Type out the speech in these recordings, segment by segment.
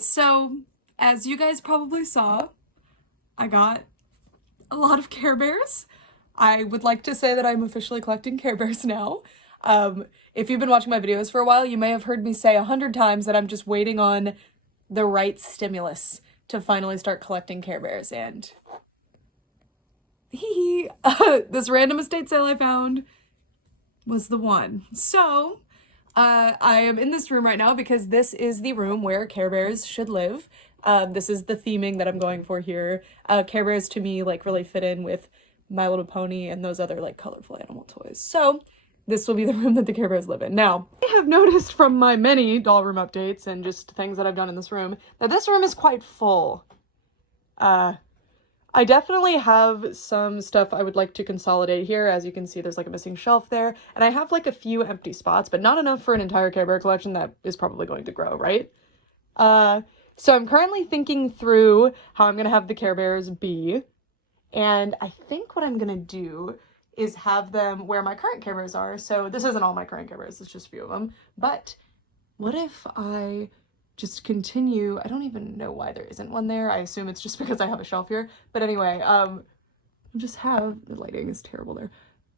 So, as you guys probably saw, I got a lot of Care Bears. I would like to say that I'm officially collecting Care Bears now. If you've been watching my videos for a while, you may have heard me say 100 times that I'm just waiting on the right stimulus to finally start collecting Care Bears, and this random estate sale I found was the one. So, I am in this room right now because this is the room where Care Bears should live. This is the theming that I'm going for here. Care Bears to me like really fit in with My Little Pony and those other like colorful animal toys. So this will be the room that the Care Bears live in. Now, I have noticed from my many doll room updates and just things that I've done in this room that this room is quite full. I definitely have some stuff I would like to consolidate here. As you can see, there's like a missing shelf there, and I have like a few empty spots, but not enough for an entire Care Bear collection that is probably going to grow, right? So I'm currently thinking through how I'm gonna have the Care Bears be, and I think what I'm gonna do is have them where my current Care Bears are. So this isn't all my current Care Bears, it's just a few of them, but what if I just continue? I don't even know why there isn't one there. I assume it's just because I have a shelf here. But anyway, just have, the lighting is terrible there,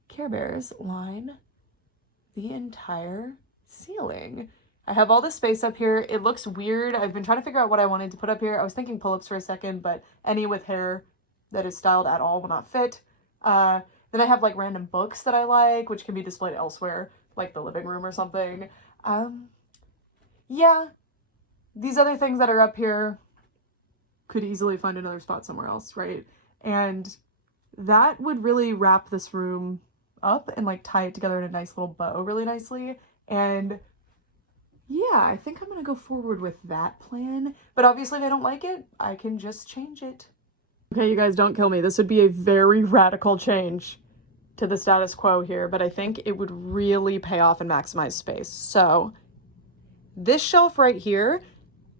Care Bears line the entire ceiling. I have all this space up here. It looks weird. I've been trying to figure out what I wanted to put up here. I was thinking pull-ups for a second, but any with hair that is styled at all will not fit. Then I have like random books that I like, which can be displayed elsewhere, like the living room or something. Yeah. These other things that are up here could easily find another spot somewhere else, right? And that would really wrap this room up and like tie it together in a nice little bow really nicely. And yeah, I think I'm gonna go forward with that plan. But obviously if I don't like it, I can just change it. Okay, you guys, don't kill me. This would be a very radical change to the status quo here, but I think it would really pay off and maximize space. So this shelf right here,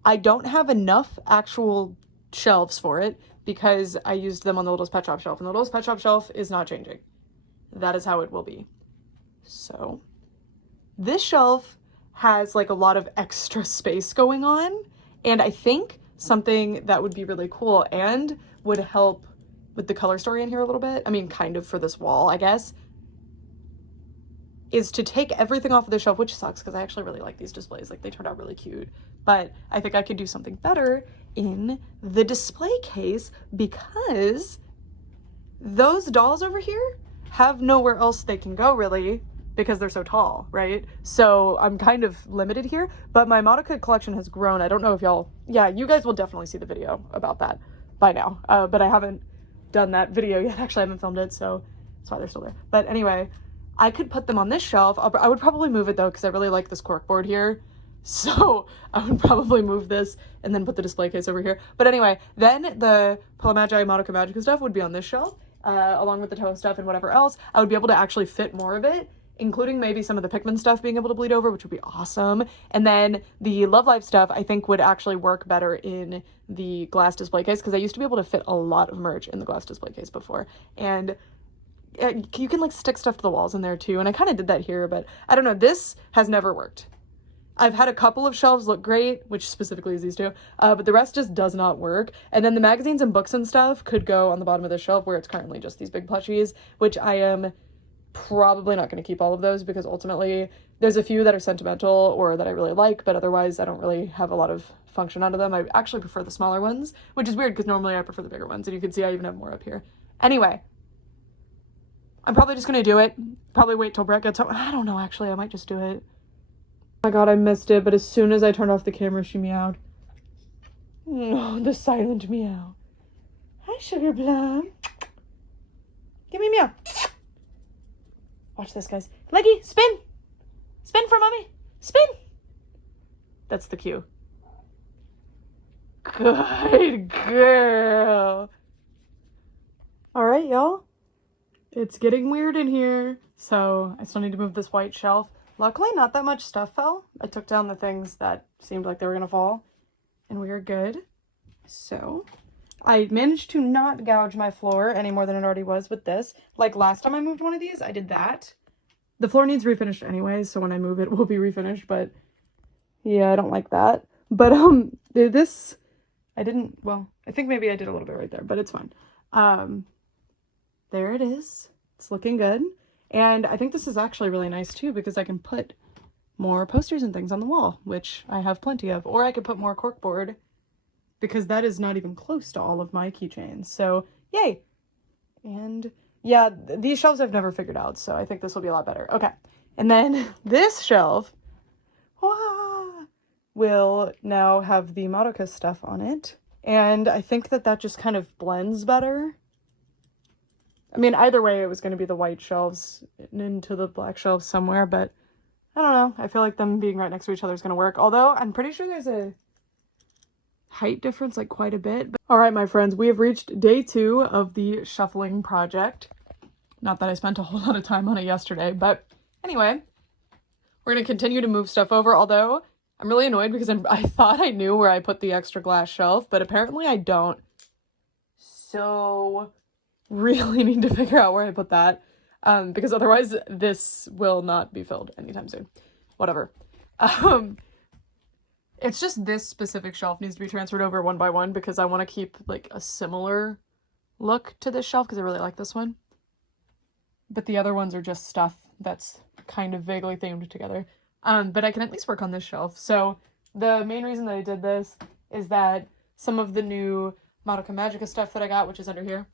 I don't have enough actual shelves for it because I used them on the Littlest Pet Shop shelf, and the Littlest Pet Shop shelf is not changing. That is how it will be. So this shelf has like a lot of extra space going on, and I think something that would be really cool and would help with the color story in here a little bit, I mean kind of for this wall I guess, is to take everything off of the shelf, which sucks because I actually really like these displays, like they turned out really cute, but I think I could do something better in the display case because those dolls over here have nowhere else they can go really because they're so tall, right? So I'm kind of limited here, but my Monica collection has grown. I don't know if y'all, yeah, you guys will definitely see the video about that by now, but I haven't done that video yet. Actually, I haven't filmed it, so that's why they're still there. But anyway, I could put them on this shelf. I would probably move it though because I really like this corkboard here. So I would probably move this and then put the display case over here. But anyway, then the Polo Magi, Monica Magica stuff would be on this shelf, along with the Toho stuff and whatever else. I would be able to actually fit more of it, including maybe some of the Pikmin stuff being able to bleed over, which would be awesome. And then the Love Life stuff I think would actually work better in the glass display case because I used to be able to fit a lot of merch in the glass display case before. And you can like stick stuff to the walls in there too, and I kind of did that here, but I don't know, this has never worked. I've had a couple of shelves look great, which specifically is these two, but the rest just does not work. And then the magazines and books and stuff could go on the bottom of the shelf where it's currently just these big plushies, which I am probably not going to keep all of those because ultimately there's a few that are sentimental or that I really like, but otherwise I don't really have a lot of function out of them. I actually prefer the smaller ones, which is weird because normally I prefer the bigger ones, and you can see I even have more up here. Anyway, I'm probably just gonna do it. Probably wait till Brett gets home. I don't know, actually, I might just do it. Oh my god, I missed it, but as soon as I turned off the camera, she meowed. Oh, the silent meow. Hi, Sugar Plum. Give me a meow. Watch this, guys. Leggy, spin! Spin for mommy! Spin! That's the cue. Good girl. Alright, y'all. It's getting weird in here, so I still need to move this white shelf. Luckily, not that much stuff fell. I took down the things that seemed like they were gonna fall, and we are good. So, I managed to not gouge my floor any more than it already was with this. Like last time I moved one of these, I did that. The floor needs refinished anyways, so when I move it, will be refinished, but yeah, I don't like that. But This, I didn't, well, I think maybe I did a little bit right there, but it's fine. There it is. It's looking good. And I think this is actually really nice too, because I can put more posters and things on the wall, which I have plenty of. Or I could put more corkboard, because that is not even close to all of my keychains. So, yay! And yeah, these shelves I've never figured out, so I think this will be a lot better. Okay, and then this shelf will now have the Madoka stuff on it. And I think that that just kind of blends better. I mean, either way, it was going to be the white shelves into the black shelves somewhere, but I don't know. I feel like them being right next to each other is going to work. Although, I'm pretty sure there's a height difference, like quite a bit. All right, my friends, we have reached day 2 of the shuffling project. Not that I spent a whole lot of time on it yesterday, but anyway, we're going to continue to move stuff over, although I'm really annoyed because I thought I knew where I put the extra glass shelf, but apparently I don't. So really need to figure out where I put that, because otherwise this will not be filled anytime soon. Whatever. It's just this specific shelf needs to be transferred over one by one because I want to keep like a similar look to this shelf because I really like this one. But the other ones are just stuff that's kind of vaguely themed together. But I can at least work on this shelf. So the main reason that I did this is that some of the new Madoka Magica stuff that I got, which is under here,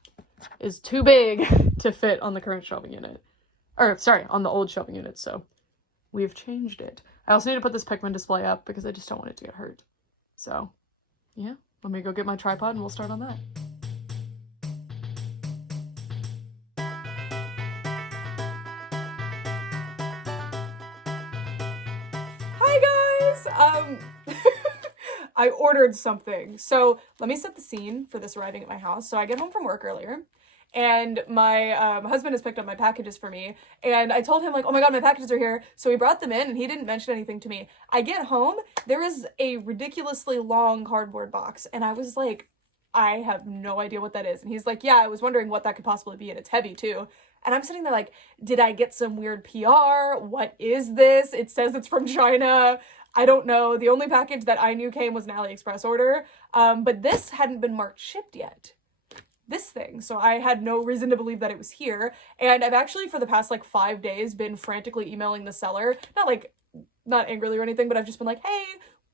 is too big to fit on the current shelving unit. Or, sorry, on the old shelving unit, so we've changed it. I also need to put this Pikmin display up because I just don't want it to get hurt. So, yeah, let me go get my tripod and we'll start on that. Hi guys! I ordered something. So let me set the scene for this arriving at my house. So I get home from work earlier and my husband has picked up my packages for me. And I told him like, oh my God, my packages are here. So he brought them in and he didn't mention anything to me. I get home, there is a ridiculously long cardboard box. And I was like, I have no idea what that is. And he's like, yeah, I was wondering what that could possibly be. And it's heavy too. And I'm sitting there like, did I get some weird PR? What is this? It says it's from China. I don't know. The only package that I knew came was an AliExpress order. But this hadn't been marked shipped yet. This thing. So I had no reason to believe that it was here. And I've actually for the past like 5 days been frantically emailing the seller. Not angrily or anything, but I've just been like, hey,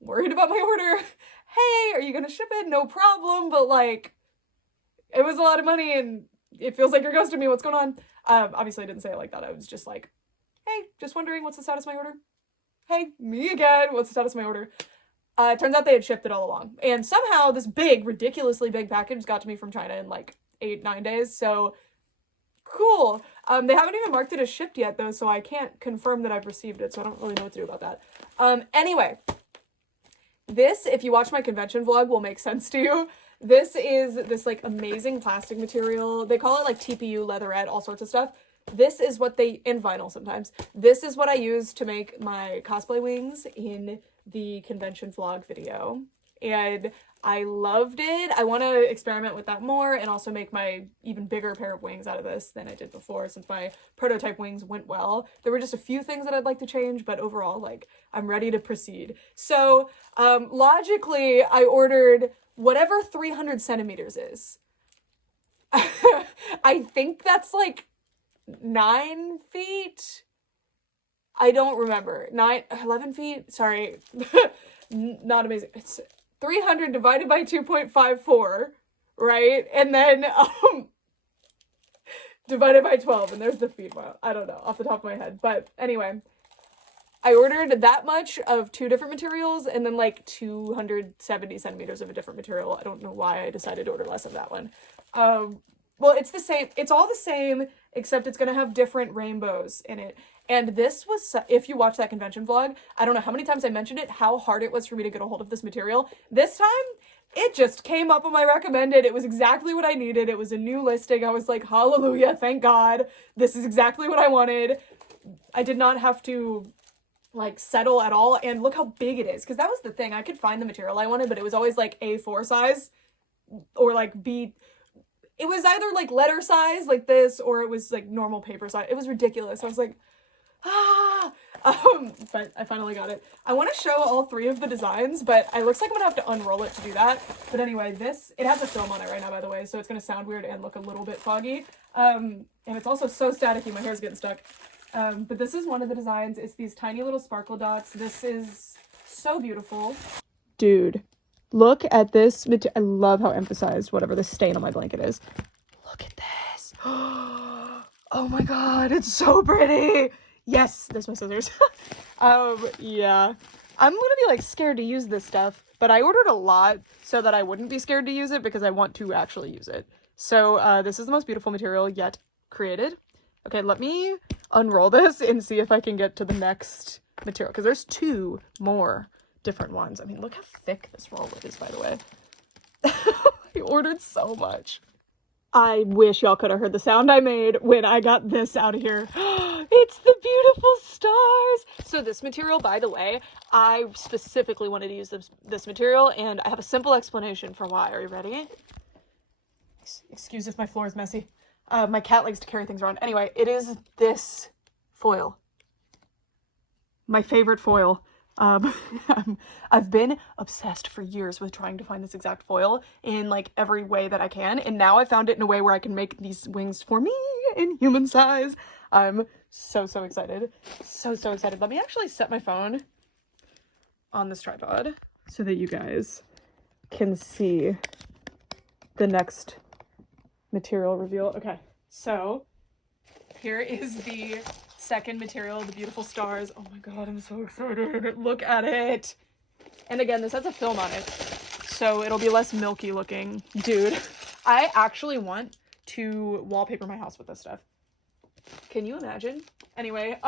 worried about my order. Hey, are you going to ship it? No problem. But like, it was a lot of money and it feels like you're ghosting me. What's going on? Obviously I didn't say it like that. I was just like, hey, just wondering what's the status of my order? Hey, me again. What's the status of my order? It turns out they had shipped it all along. And somehow this big, ridiculously big package got to me from China in like 8-9 days. So cool. They haven't even marked it as shipped yet though, so I can't confirm that I've received it. So I don't really know what to do about that. Anyway, this, if you watch my convention vlog, will make sense to you. This is this like amazing plastic material. They call it like TPU, leatherette, all sorts of stuff. This is what they, in vinyl sometimes, this is what I use to make my cosplay wings in the convention vlog video. And I loved it. I want to experiment with that more and also make my even bigger pair of wings out of this than I did before since my prototype wings went well. There were just a few things that I'd like to change, but overall, like, I'm ready to proceed. So, logically, I ordered whatever 300 centimeters is. I think that's like 9 feet. I don't remember. 11 feet? Sorry. Not amazing. It's 300 divided by 2.54, right? And then divided by 12, and there's the feet. Well, I don't know off the top of my head. But anyway, I ordered that much of 2 different materials and then like 270 centimeters of a different material. I don't know why I decided to order less of that one. Well, it's the same. It's all the same, except it's going to have different rainbows in it. And this was, if you watch that convention vlog, I don't know how many times I mentioned it, how hard it was for me to get a hold of this material. This time, it just came up on my recommended. It was exactly what I needed. It was a new listing. I was like, hallelujah, thank God. This is exactly what I wanted. I did not have to like settle at all. And look how big it is. Because that was the thing. I could find the material I wanted, but it was always like A4 size or like B. It was either like letter size like this or it was like normal paper size. It was ridiculous. I was like, But I finally got it. I want to show all 3 of the designs, but it looks like I'm gonna have to unroll it to do that. But anyway, it has a film on it right now, by the way, so it's gonna sound weird and look a little bit foggy. And it's also so staticky, my hair's getting stuck. But this is one of the designs. It's these tiny little sparkle dots. This is so beautiful. Dude, look at this. I love how emphasized whatever the stain on my blanket is. Look at this. Oh my god, it's so pretty. Yes, there's my scissors. Yeah. I'm gonna be like scared to use this stuff, but I ordered a lot so that I wouldn't be scared to use it because I want to actually use it. So this is the most beautiful material yet created. Okay, let me unroll this and see if I can get to the next material, because there's 2 more different ones. I mean, look how thick this roll is, by the way. I ordered so much. I wish y'all could have heard the sound I made when I got this out of here. It's the beautiful stars. So this material, by the way, I specifically wanted to use this material, and I have a simple explanation for why. Are you ready? Excuse if my floor is messy. My cat likes to carry things around. Anyway, it is this foil. My favorite foil. I've been obsessed for years with trying to find this exact foil in like every way that I can, and now I found it in a way where I can make these wings for me in human size. I'm so excited. So excited. Let me actually set my phone on this tripod so that you guys can see the next material reveal. Okay, so here is the second material, the beautiful stars. Oh my god, I'm so excited. Look at it. And again, this has a film on it, so it'll be less milky looking. Dude, I actually want to wallpaper my house with this stuff. Can you imagine? Anyway,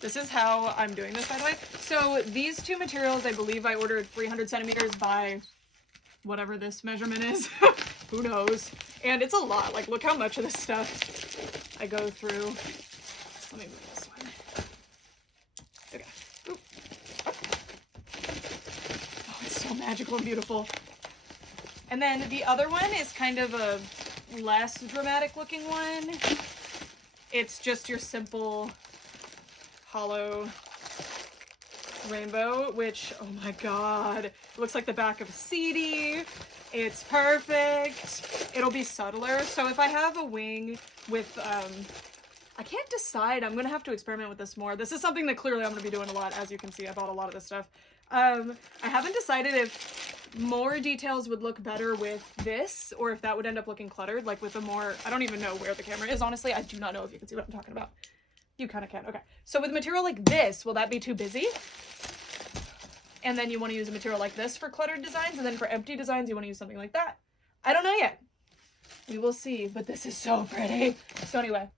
this is how I'm doing this, by the way. So these 2 materials, I believe I ordered 300 centimeters by whatever this measurement is. Who knows? And it's a lot. Like, look how much of this stuff I go through. Let me move this one. Okay. Oop. Oh, it's so magical and beautiful. And then the other one is kind of a less dramatic looking one. It's just your simple hollow rainbow, which, oh my god, it looks like the back of a CD. It's perfect. It'll be subtler. So if I have a wing with, I can't decide. I'm gonna have to experiment with this more. This is something that clearly I'm gonna be doing a lot. As you can see, I bought a lot of this stuff. I haven't decided if more details would look better with this, or if that would end up looking cluttered, like with a more, I don't even know where the camera is, honestly. I do not know if you can see what I'm talking about. You kind of can. Okay. So with material like this, will that be too busy? And then you want to use a material like this for cluttered designs, and then for empty designs, you want to use something like that. I don't know yet. We will see, but this is so pretty. So anyway,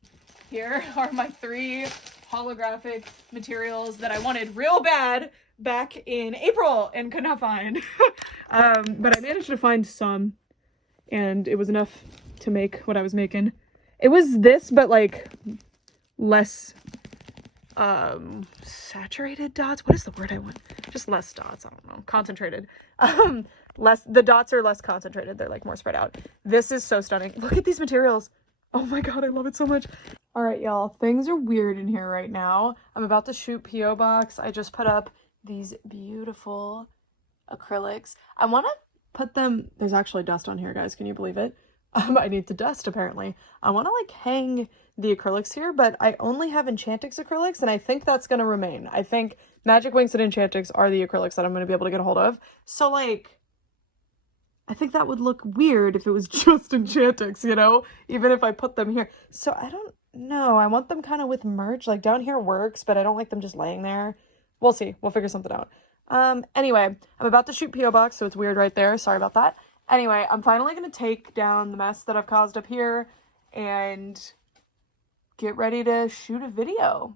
here are my 3 holographic materials that I wanted real bad back in April and could not find. But I managed to find some, and it was enough to make what I was making. It was this, but like less saturated dots. What is the word I want? Just less dots. I don't know. Concentrated. The dots are less concentrated. They're like more spread out. This is so stunning. Look at these materials. Oh my god, I love it so much. All right, y'all, things are weird in here right now. I'm about to shoot P.O. Box. I just put up these beautiful acrylics. I want to put them, there's actually dust on here, guys. Can you believe it? I need to dust, apparently. I want to like hang the acrylics here, but I only have Enchantix acrylics, and I think that's going to remain. I think Magic Wings and Enchantix are the acrylics that I'm going to be able to get a hold of. So like, I think that would look weird if it was just Enchantix, you know? Even if I put them here. So I don't know. I want them kind of with merch. Like down here works, but I don't like them just laying there. We'll see. We'll figure something out. Anyway, I'm about to shoot P.O. Box, so it's weird right there. Sorry about that. Anyway, I'm finally going to take down the mess that I've caused up here and get ready to shoot a video.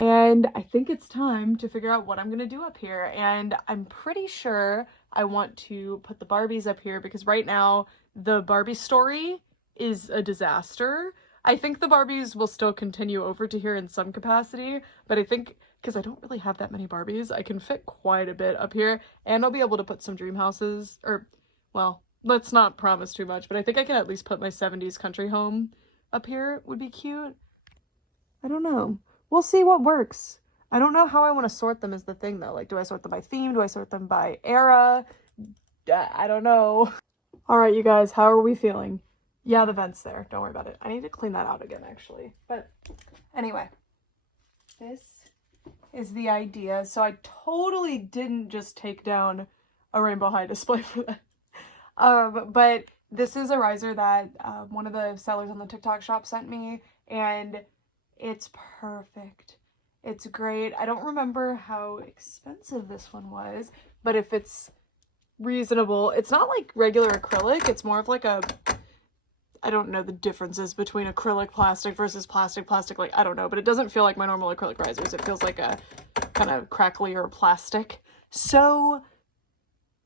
And I think it's time to figure out what I'm going to do up here. And I'm pretty sure I want to put the Barbies up here because right now the Barbie story is a disaster. I think the Barbies will still continue over to here in some capacity, but I think because I don't really have that many Barbies, I can fit quite a bit up here, and I'll be able to put some dream houses, or, well, let's not promise too much, but I think I can at least put my 70s country home up here. Would be cute. I don't know. We'll see what works. I don't know how I want to sort them is the thing though. Like, do I sort them by theme? Do I sort them by era? I don't know. All right, you guys, how are we feeling? Yeah, the vent's there. Don't worry about it. I need to clean that out again, actually. But anyway, this is the idea. So I totally didn't just take down a rainbow high display for that. But this is a riser that one of the sellers on the TikTok shop sent me, and it's perfect. It's great. I don't remember how expensive this one was, but if it's reasonable, it's not like regular acrylic. It's more of like a, I don't know the differences between acrylic plastic versus plastic. Like, I don't know, but it doesn't feel like my normal acrylic risers. It feels like a kind of cracklier plastic. So,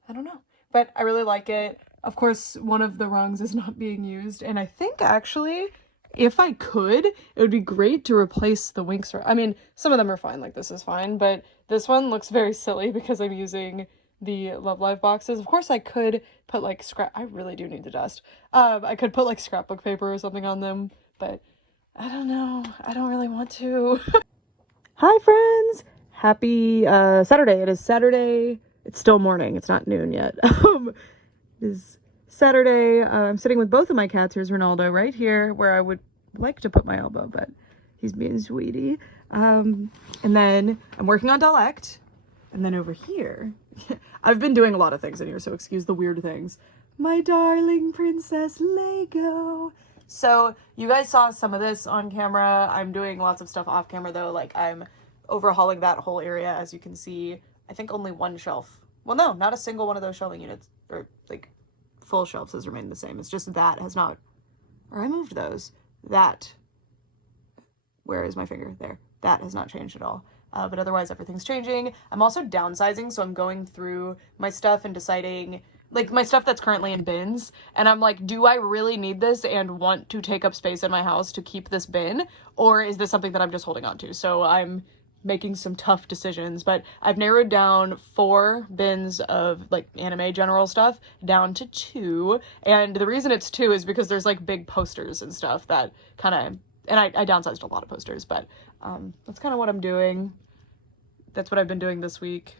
I don't know, but I really like it. Of course, one of the rungs is not being used, and I think actually, if I could, it would be great to replace the Winx. I mean, some of them are fine, like this is fine, but this one looks very silly because I'm using the Love Live boxes. Of course, I could put like I really do need the dust. I could put like scrapbook paper or something on them, but I don't know. I don't really want to. Hi, friends! Happy Saturday. It is Saturday. It's still morning. It's not noon yet. It is Saturday. I'm sitting with both of my cats. Here's Ronaldo right here where I would like to put my elbow, but he's being sweetie. And then I'm working on Delect. And then over here, I've been doing a lot of things in here, so excuse the weird things. My darling princess Lego. So you guys saw some of this on camera. I'm doing lots of stuff off camera though. Like, I'm overhauling that whole area, as you can see. I think only one shelf. Well, no, not a single one of those shelving units, or like full shelves, has remained the same. It's just that has not, or I moved those. That, where is my finger? There. That has not changed at all. But otherwise everything's changing. I'm also downsizing, so I'm going through my stuff and deciding, like, my stuff that's currently in bins, and I'm like, do I really need this and want to take up space in my house to keep this bin, or is this something that I'm just holding on to? So I'm making some tough decisions, but I've narrowed down 4 bins of like anime general stuff down to 2, and the reason it's 2 is because there's like big posters and stuff that kind of, and I downsized a lot of posters, but that's kind of what I'm doing. That's what I've been doing this week.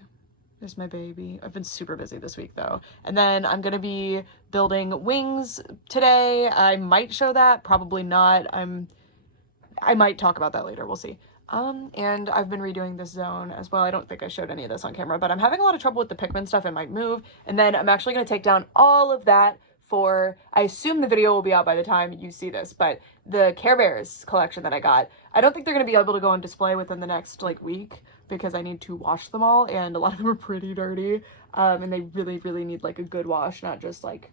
There's my baby. I've been super busy this week though. And then I'm gonna be building wings today. I might show that, probably not. I might talk about that later, we'll see. And I've been redoing this zone as well. I don't think I showed any of this on camera, but I'm having a lot of trouble with the Pikmin stuff. It might move. And then I'm actually gonna take down all of that for, I assume the video will be out by the time you see this, but the Care Bears collection that I got, I don't think they're gonna be able to go on display within the next like week, because I need to wash them all, and a lot of them are pretty dirty, and they really, really need like a good wash, not just like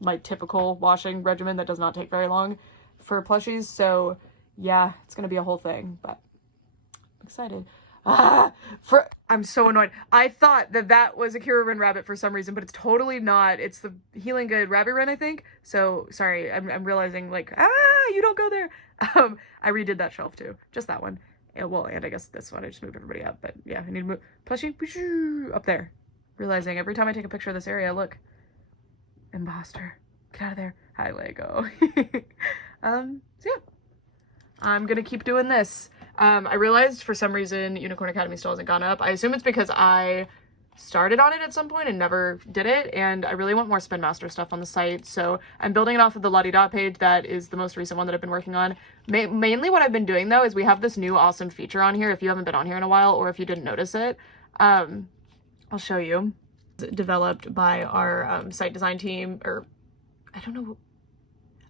my typical washing regimen that does not take very long for plushies. So yeah, it's gonna be a whole thing, but I'm excited. I'm so annoyed. I thought that was a Kira rabbit for some reason, but it's totally not. It's the Healing Good Rabbit Wren, I think. So sorry, I'm realizing like, you don't go there. I redid that shelf too, just that one. Yeah, well, and I guess this one, I just moved everybody up, but yeah, I need to move plushie up there. Realizing every time I take a picture of this area, look, imposter, get out of there. Hi, Lego. So yeah, I'm gonna keep doing this. I realized for some reason Unicorn Academy still hasn't gone up. I assume it's because I started on it at some point and never did it, and I really want more Spin Master stuff on the site, so I'm building it off of the Lottie Dot page. That is the most recent one that I've been working on. Mainly what I've been doing though is we have this new awesome feature on here. If you haven't been on here in a while, or if you didn't notice it, I'll show you. It's developed by our site design team, or I don't know,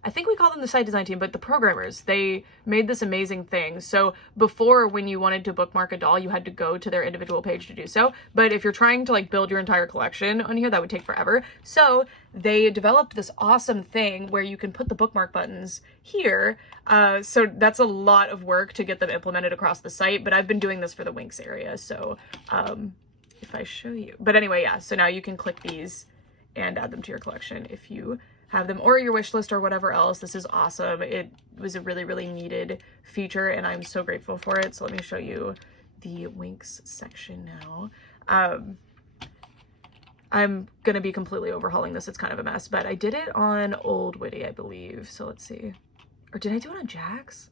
I think we call them the site design team, but the programmers, they made this amazing thing. So before, when you wanted to bookmark a doll, you had to go to their individual page to do so. But if you're trying to like build your entire collection on here, that would take forever. So they developed this awesome thing where you can put the bookmark buttons here. So that's a lot of work to get them implemented across the site, but I've been doing this for the Winx area. So if I show you, but anyway, yeah, so now you can click these and add them to your collection if you have them, or your wish list or whatever else. This is awesome. It was a really, really needed feature, and I'm so grateful for it. So let me show you the Winx section now. I'm gonna be completely overhauling this. It's kind of a mess, but I did it on Old Witty, I believe. So let's see. Or did I do it on Jack's?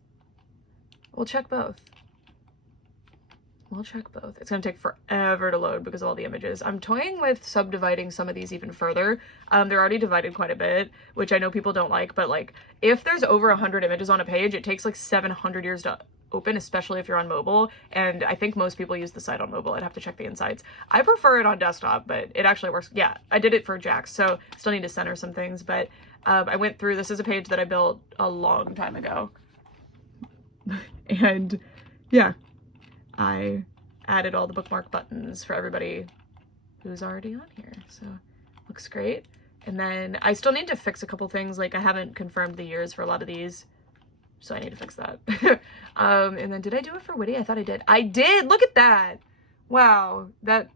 We'll check both. We'll check both. It's gonna take forever to load because of all the images. I'm toying with subdividing some of these even further. They're already divided quite a bit, which I know people don't like, but like if there's over 100 images on a page, it takes like 700 years to open, especially if you're on mobile. And I think most people use the site on mobile. I'd have to check the insights. I prefer it on desktop, but it actually works. Yeah, I did it for Jack, so still need to center some things, but I went through, this is a page that I built a long time ago. And yeah, I added all the bookmark buttons for everybody who's already on here. So looks great. And then I still need to fix a couple things. Like I haven't confirmed the years for a lot of these, so I need to fix that. And then did I do it for Witty? I thought I did. I did! Look at that! Wow,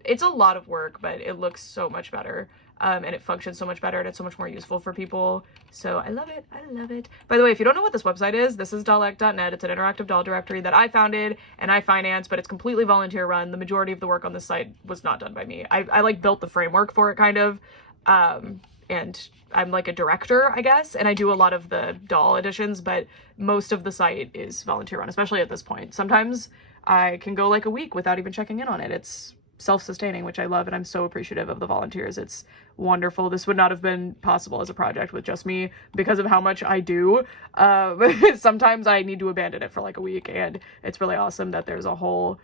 it's a lot of work, but it looks so much better. And it functions so much better, and it's so much more useful for people. So I love it. I love it. By the way, if you don't know what this website is, this is dollect.net. It's an interactive doll directory that I founded and I finance, but it's completely volunteer run. The majority of the work on this site was not done by me. I like built the framework for it kind of. And I'm like a director, I guess, and I do a lot of the doll editions, but most of the site is volunteer run, especially at this point. Sometimes I can go like a week without even checking in on it. It's self-sustaining, which I love, and I'm so appreciative of the volunteers. It's wonderful. This would not have been possible as a project with just me because of how much I do. Sometimes I need to abandon it for like a week, and it's really awesome that there's a whole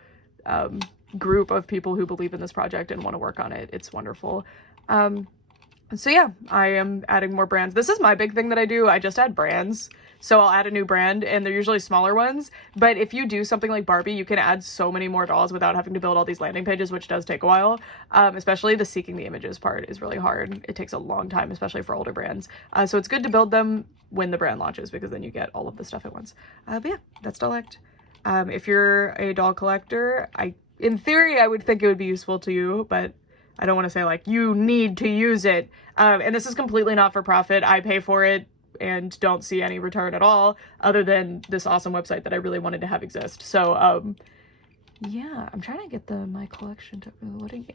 group of people who believe in this project and want to work on it. It's wonderful. So yeah, I am adding more brands. This is my big thing that I do. I just add brands. So I'll add a new brand, and they're usually smaller ones. But if you do something like Barbie, you can add so many more dolls without having to build all these landing pages, which does take a while. Especially the seeking the images part is really hard. It takes a long time, especially for older brands. So it's good to build them when the brand launches, because then you get all of the stuff at once. But yeah, that's Dollect. If you're a doll collector, in theory, I would think it would be useful to you, but I don't want to say like, you need to use it. And this is completely not for profit. I pay for it and don't see any return at all, other than this awesome website that I really wanted to have exist. So, yeah, I'm trying to get my collection to loading.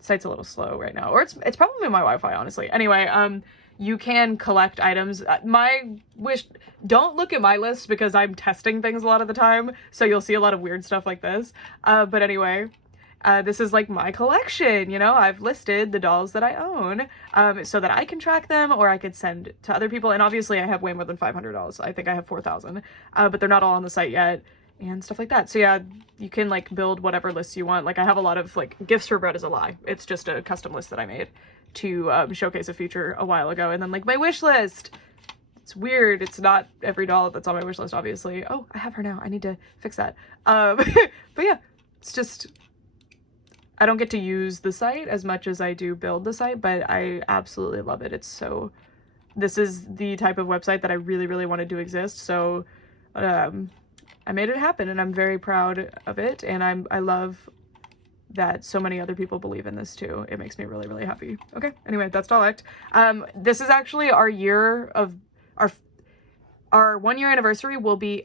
Site's a little slow right now, or it's probably my Wi-Fi, honestly. Anyway, you can collect items. Don't look at my list because I'm testing things a lot of the time, so you'll see a lot of weird stuff like this. But anyway, this is like my collection, you know. I've listed the dolls that I own so that I can track them, or I could send to other people. And obviously I have way more than 500 dolls. I think I have 4,000, but they're not all on the site yet and stuff like that. So yeah, you can like build whatever lists you want. Like I have a lot of like gifts for bread is a lie. It's just a custom list that I made to showcase a feature a while ago. And then like my wish list. It's weird. It's not every doll that's on my wish list, obviously. Oh, I have her now. I need to fix that. But yeah, it's just, I don't get to use the site as much as I do build the site, but I absolutely love it. This is the type of website that I really, really wanted to exist. So I made it happen, and I'm very proud of it. And I love that so many other people believe in this too. It makes me really, really happy. Okay, anyway, that's Dollect. This is actually our our 1 year anniversary will be,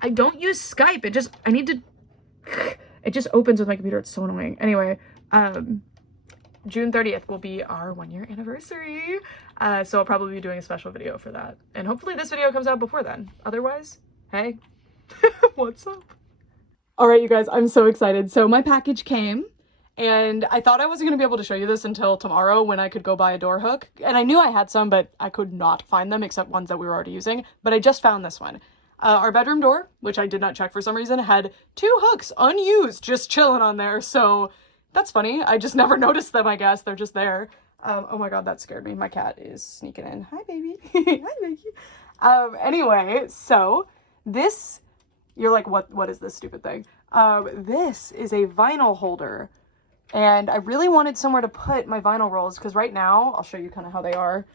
I don't use Skype. It just opens with my computer. It's so annoying. Anyway, June 30th will be our 1 year anniversary. So I'll probably be doing a special video for that. And hopefully this video comes out before then. Otherwise, hey, what's up? All right, you guys, I'm so excited. So my package came, and I thought I wasn't gonna be able to show you this until tomorrow when I could go buy a door hook. And I knew I had some, but I could not find them except ones that we were already using. But I just found this one. Our bedroom door, which I did not check for some reason, had 2 hooks unused, just chilling on there. So that's funny. I just never noticed them, I guess. They're just there. Oh my God, that scared me. My cat is sneaking in. Hi, baby. Hi, baby. Anyway, so this, you're like, what is this stupid thing? This is a vinyl holder. And I really wanted somewhere to put my vinyl rolls, because right now, I'll show you kind of how they are.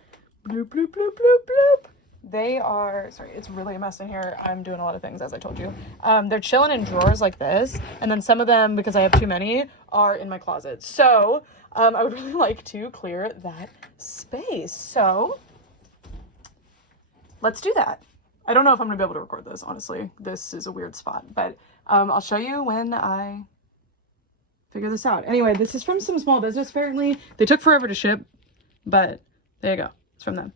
Bloop, bloop, bloop, bloop, bloop. They are, sorry, it's really a mess in here. I'm doing a lot of things, as I told you. They're chilling in drawers like this. And then some of them, because I have too many, are in my closet. So I would really like to clear that space. So let's do that. I don't know if I'm gonna be able to record this, honestly. This is a weird spot, but I'll show you when I figure this out. Anyway, this is from some small business apparently. They took forever to ship, but there you go. It's from them.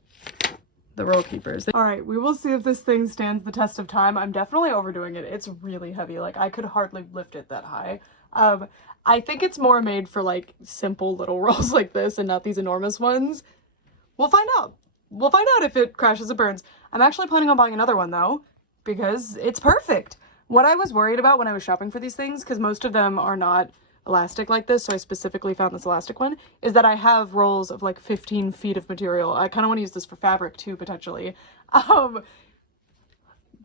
The roll keepers. All right, we will see if this thing stands the test of time. I'm definitely overdoing it. It's really heavy. Like, I could hardly lift it that high. I think it's more made for like simple little rolls like this and not these enormous ones. We'll find out. We'll find out if it crashes or burns. I'm actually planning on buying another one though, because it's perfect. What I was worried about when I was shopping for these things, because most of them are not elastic like this, so I specifically found this elastic one, is that I have rolls of like 15 feet of material. I kind of want to use this for fabric too, potentially.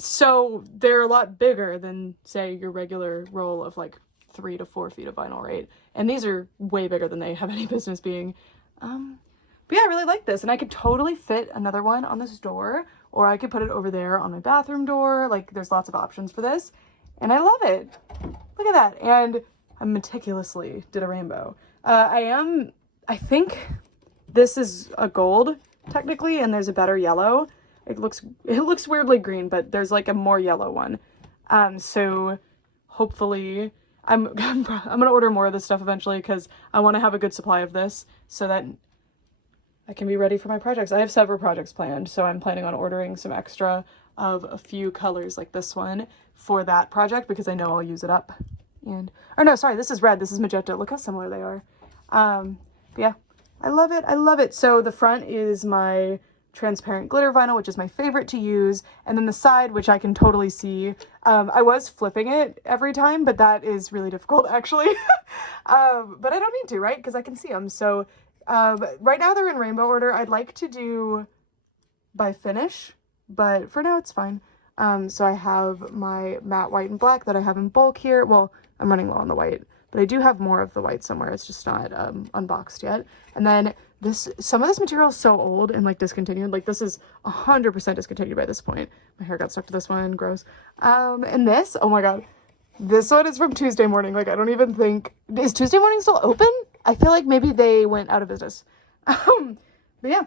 So they're a lot bigger than, say, your regular roll of like 3 to 4 feet of vinyl, right? And these are way bigger than they have any business being. But yeah, I really like this, and I could totally fit another one on this door, or I could put it over there on my bathroom door. Like, there's lots of options for this, and I love it. Look at that. And I meticulously did a rainbow. I think this is a gold technically, and there's a better yellow. It looks weirdly green, but there's like a more yellow one. So hopefully I'm gonna order more of this stuff eventually, because I want to have a good supply of this so that I can be ready for my projects. I have several projects planned, so I'm planning on ordering some extra of a few colors like this one for that project, because I know I'll use it up. Or no, sorry, this is red, this is magenta. Look how similar they are. But yeah, I love it. I love it. So the front is my transparent glitter vinyl, which is my favorite to use. And then the side, which I can totally see. I was flipping it every time, but that is really difficult actually. But I don't need to, right? Because I can see them. So right now they're in rainbow order. I'd like to do by finish, but for now it's fine. So I have my matte white and black that I have in bulk here. Well, I'm running low on the white, but I do have more of the white somewhere. It's just not unboxed yet. And then some of this material is so old and like discontinued. Like, this is 100% discontinued by this point. My hair got stuck to this one, gross. And this, oh my god, this one is from Tuesday morning. Like, I don't even think, is Tuesday morning still open? I feel like maybe they went out of business. But yeah.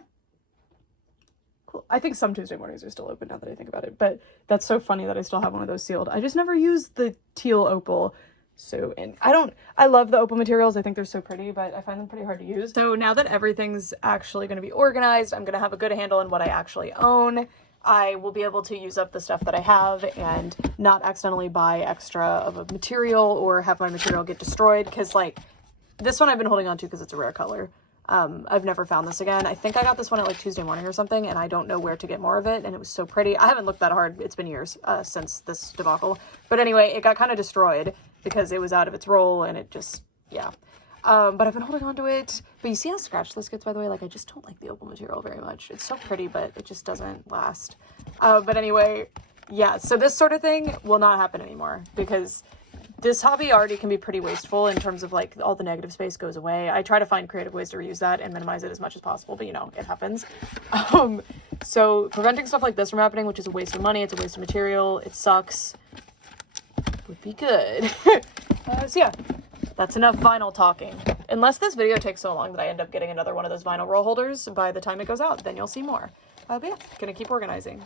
I think some Tuesday mornings are still open now that I think about it, but that's so funny that I still have one of those sealed. I just never used the teal opal. So, and I love the opal materials. I think they're so pretty, but I find them pretty hard to use. So now that everything's actually going to be organized, I'm going to have a good handle on what I actually own. I will be able to use up the stuff that I have and not accidentally buy extra of a material or have my material get destroyed. Cause like this one I've been holding on to because it's a rare color. I've never found this again. I think I got this one at like Tuesday morning or something, and I don't know where to get more of it, and it was so pretty. I haven't looked that hard. It's been years since this debacle. But anyway, it got kind of destroyed because it was out of its roll, and it just, yeah. But I've been holding on to it. But you see how scratched this gets, by the way? Like, I just don't like the opal material very much. It's so pretty, but it just doesn't last. But anyway, yeah, so this sort of thing will not happen anymore because this hobby already can be pretty wasteful in terms of like all the negative space goes away. I try to find creative ways to reuse that and minimize it as much as possible, but you know, it happens. So preventing stuff like this from happening, which is a waste of money, it's a waste of material, it sucks, would be good. So yeah, that's enough vinyl talking. Unless this video takes so long that I end up getting another one of those vinyl roll holders by the time it goes out, then you'll see more. But yeah, gonna keep organizing.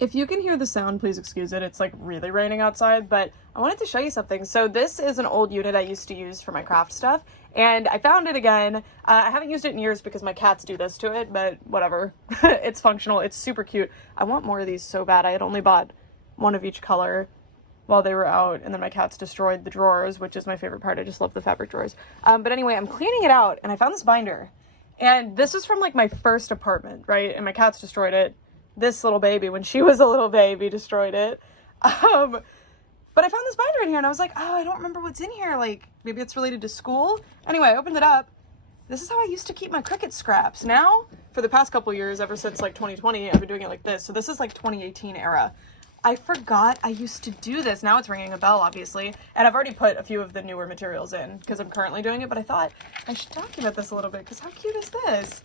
If you can hear the sound, please excuse it. It's like really raining outside, but I wanted to show you something. So this is an old unit I used to use for my craft stuff, and I found it again. I haven't used it in years because my cats do this to it, but whatever. It's functional. It's super cute. I want more of these so bad. I had only bought one of each color while they were out, and then my cats destroyed the drawers, which is my favorite part. I just love the fabric drawers. But anyway, I'm cleaning it out, and I found this binder. And this is from like my first apartment, right? And my cats destroyed it. This little baby, when she was a little baby, destroyed it. But I found this binder in here and I was like, oh, I don't remember what's in here. Like, maybe it's related to school. Anyway, I opened it up. This is how I used to keep my Cricut scraps. Now, for the past couple years, ever since like 2020, I've been doing it like this. So this is like 2018 era. I forgot I used to do this. Now it's ringing a bell, obviously. And I've already put a few of the newer materials in because I'm currently doing it, but I thought I should document this a little bit because how cute is this?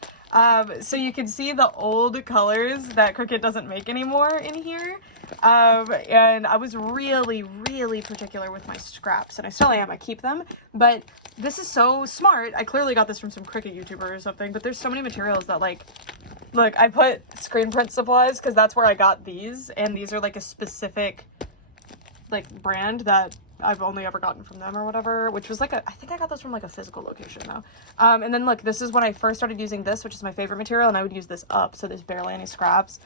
So you can see the old colors that Cricut doesn't make anymore in here. And I was really, really particular with my scraps, and I still am. I keep them, but this is so smart. I clearly got this from some Cricut YouTuber or something, but there's so many materials that like, look, I put screen print supplies because that's where I got these, and these are like a specific like brand that I've only ever gotten from them or whatever, which was like I think I got those from like a physical location though. And then look, this is when I first started using this, which is my favorite material, and I would use this up, so there's barely any scraps.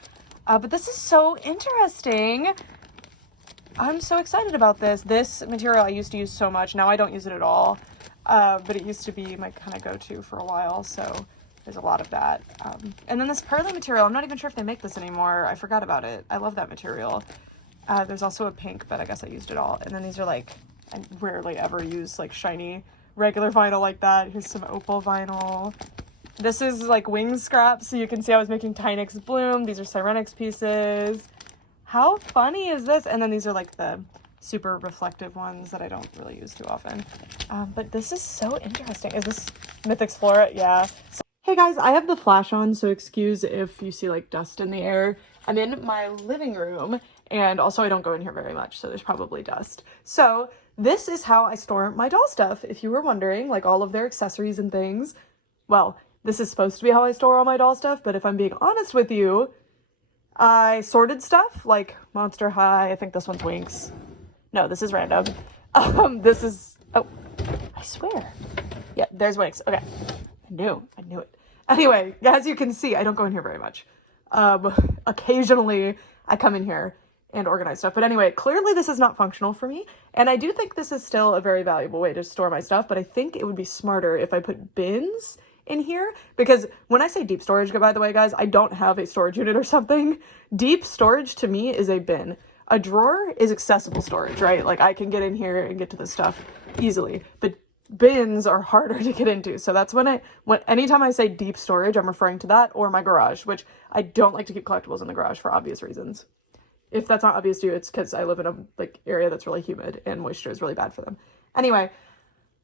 But this is so interesting. I'm so excited about this. This material I used to use so much. Now I don't use it at all. But it used to be my kind of go-to for a while, so there's a lot of that. And then this pearly material, I'm not even sure if they make this anymore. I forgot about it. I love that material. There's also a pink, but I guess I used it all. And then these are like, I rarely ever use like shiny regular vinyl like that. Here's some opal vinyl. This is like wing scraps, so you can see I was making Tynex Bloom. These are Cyrenix pieces. How funny is this? And then these are like the super reflective ones that I don't really use too often. But this is so interesting. Is this Mythics Flora? Yeah. Hey guys, I have the flash on, so excuse if you see like dust in the air. I'm in my living room, and also I don't go in here very much, so there's probably dust. So this is how I store my doll stuff, if you were wondering, like all of their accessories and things. Well, this is supposed to be how I store all my doll stuff, but if I'm being honest with you, I sorted stuff like Monster High. I think this one's Winx. No, this is random. This is, oh, I swear. Yeah, there's Winx. Okay. I knew it. Anyway, as you can see, I don't go in here very much. Occasionally I come in here and organize stuff. But anyway, clearly this is not functional for me. And I do think this is still a very valuable way to store my stuff, but I think it would be smarter if I put bins in here, because when I say deep storage, by the way, guys, I don't have a storage unit or something. Deep storage to me is a bin. A drawer is accessible storage, right? Like I can get in here and get to this stuff easily, but bins are harder to get into. So that's when anytime I say deep storage, I'm referring to that, or my garage, which I don't like to keep collectibles in the garage for obvious reasons. If that's not obvious to you, it's because I live in a like area that's really humid and moisture is really bad for them. Anyway,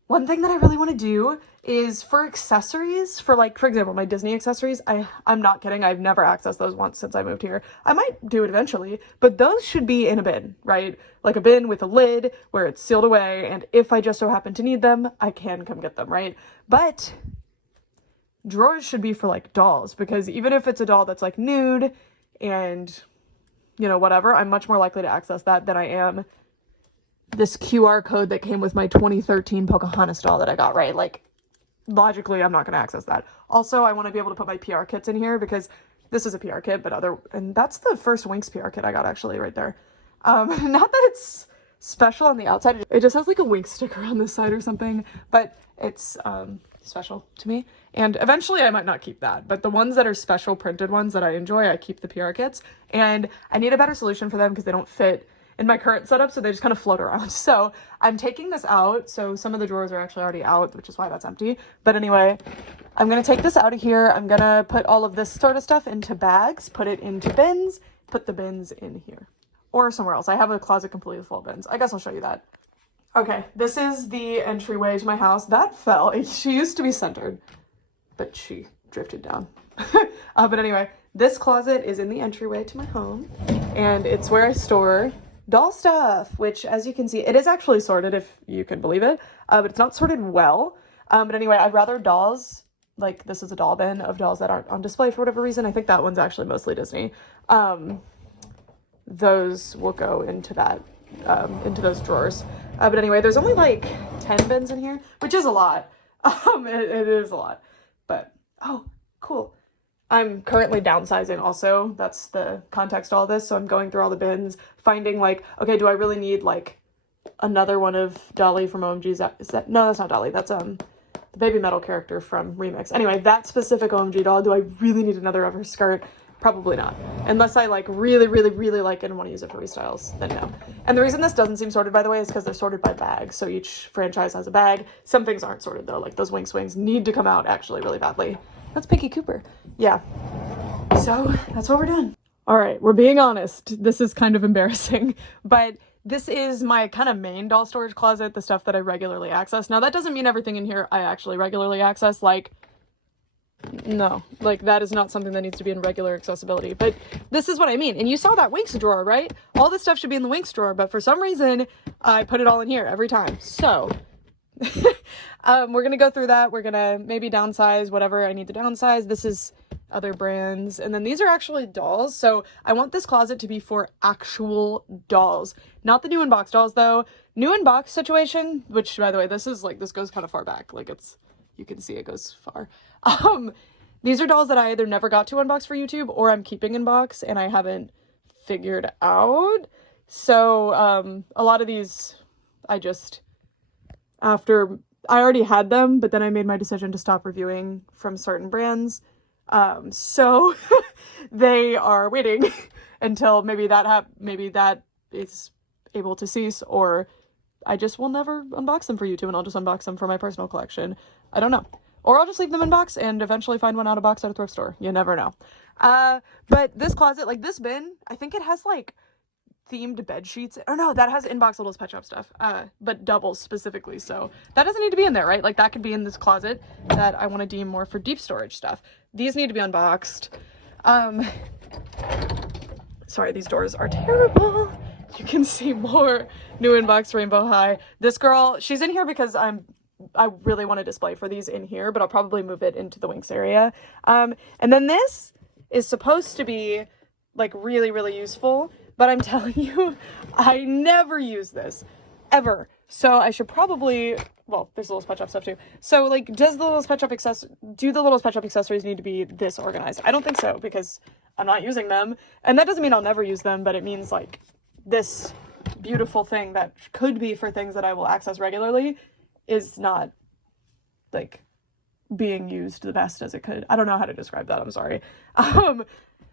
one thing that I really want to do is for accessories, for like, for example, my Disney accessories, I'm not kidding, I've never accessed those once since I moved here. I might do it eventually, but those should be in a bin, right? Like a bin with a lid where it's sealed away, and if I just so happen to need them, I can come get them, right? But drawers should be for like dolls, because even if it's a doll that's like nude and, you know, whatever, I'm much more likely to access that than I am this QR code that came with my 2013 Pocahontas doll that I got, right? Like, logically, I'm not going to access that. Also, I want to be able to put my PR kits in here, because this is a PR kit, but and that's the first Winx PR kit I got, actually, right there. Not that it's special on the outside. It just has, like, a Winx sticker on this side or something, but it's, special to me. And eventually I might not keep that, but the ones that are special printed ones that I enjoy, I keep the PR kits, and I need a better solution for them because they don't fit in my current setup, so they just kind of float around. So I'm taking this out. So some of the drawers are actually already out, which is why that's empty. But anyway, I'm going to take this out of here. I'm going to put all of this sort of stuff into bags, put it into bins, put the bins in here or somewhere else. I have a closet completely full of bins. I guess I'll show you that. Okay, this is the entryway to my house. That fell. She used to be centered, but she drifted down. But anyway, this closet is in the entryway to my home, and it's where I store doll stuff, which, as you can see, it is actually sorted, if you can believe it, but it's not sorted well. But anyway, I'd rather dolls, like this is a doll bin of dolls that aren't on display for whatever reason. I think that one's actually mostly Disney. Those will go into that, into those drawers. But anyway, there's only like 10 bins in here, which is a lot. It is a lot, but, oh, cool. I'm currently downsizing also. That's the context to all this. So I'm going through all the bins, finding like, okay, do I really need like another one of Dolly from OMG? Is that, no, that's not Dolly. That's the Baby Metal character from Remix. Anyway, that specific OMG doll, do I really need another of her skirt? Probably not. Unless I like really, really, really like it and want to use it for restyles, then no. And the reason this doesn't seem sorted, by the way, is because they're sorted by bag. So each franchise has a bag. Some things aren't sorted though, like those Winx Wings need to come out actually really badly. That's Pinky Cooper. Yeah. So that's what we're doing. All right, we're being honest. This is kind of embarrassing, but this is my kind of main doll storage closet, the stuff that I regularly access. Now that doesn't mean everything in here I actually regularly access. Like, no, like that is not something that needs to be in regular accessibility, but this is what I mean. And you saw that Winx drawer, right? All this stuff should be in the Winx drawer, but for some reason I put it all in here every time. So we're gonna go through that. We're gonna maybe downsize whatever I need to downsize. This is other brands, and then these are actually dolls. So I want this closet to be for actual dolls, not the new in-box dolls though. new in box situation, which by the way, this is like, this goes kind of far back. Like it's, you can see it goes far. These are dolls that I either never got to unbox for YouTube or I'm keeping in box and I haven't figured out. So, a lot of these, after I already had them, but then I made my decision to stop reviewing from certain brands. So they are waiting until maybe that is able to cease, or I just will never unbox them for YouTube and I'll just unbox them for my personal collection. I don't know. Or I'll just leave them in box and eventually find one out of box at a thrift store. You never know. But this closet, like this bin, I think it has like themed bed sheets. Or no, that has inbox Littlest Pet Shop stuff. But doubles specifically. So that doesn't need to be in there, right? Like that could be in this closet that I want to deem more for deep storage stuff. These need to be unboxed. Sorry, these doors are terrible. You can see more new inbox Rainbow High. This girl, she's in here because I really want to display for these in here, but I'll probably move it into the Winx area. And then this is supposed to be like really, really useful, but I'm telling you, I never use this ever. So I should probably, well, there's Littlest Pet Shop stuff too. So like, do the Littlest Pet Shop accessories need to be this organized? I don't think so, because I'm not using them. And that doesn't mean I'll never use them, but it means like this beautiful thing that could be for things that I will access regularly is not like being used the best as it could. I don't know how to describe that. I'm sorry.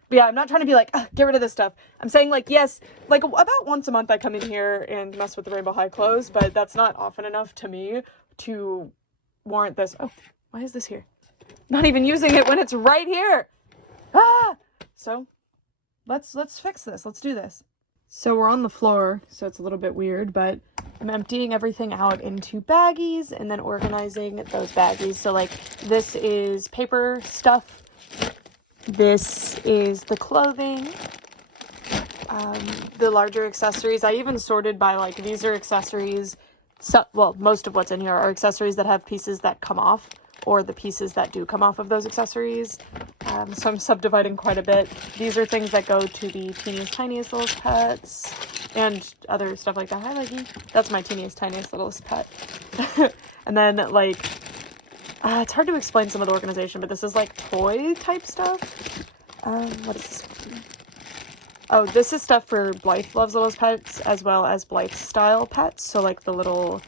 But yeah, I'm not trying to be like, get rid of this stuff. I'm saying like, yes, like about once a month I come in here and mess with the Rainbow High clothes, but that's not often enough to me to warrant this. Oh, why is this here? Not even using it when it's right here. So let's fix this. Let's do this. So we're on the floor, so it's a little bit weird, but I'm emptying everything out into baggies and then organizing those baggies. So like this is paper stuff. This is the clothing, the larger accessories. I even sorted by like, these are accessories. So, well, most of what's in here are accessories that have pieces that come off, or the pieces that do come off of those accessories. So I'm subdividing quite a bit. These are things that go to the teeniest, tiniest littlest pets and other stuff like that. Hi, Leggy. That's my teeniest, tiniest, littlest pet. And then like, it's hard to explain some of the organization, but this is like toy type stuff. What is this? Oh, this is stuff for Blythe Loves Littlest Pets as well as Blythe style pets. So like the little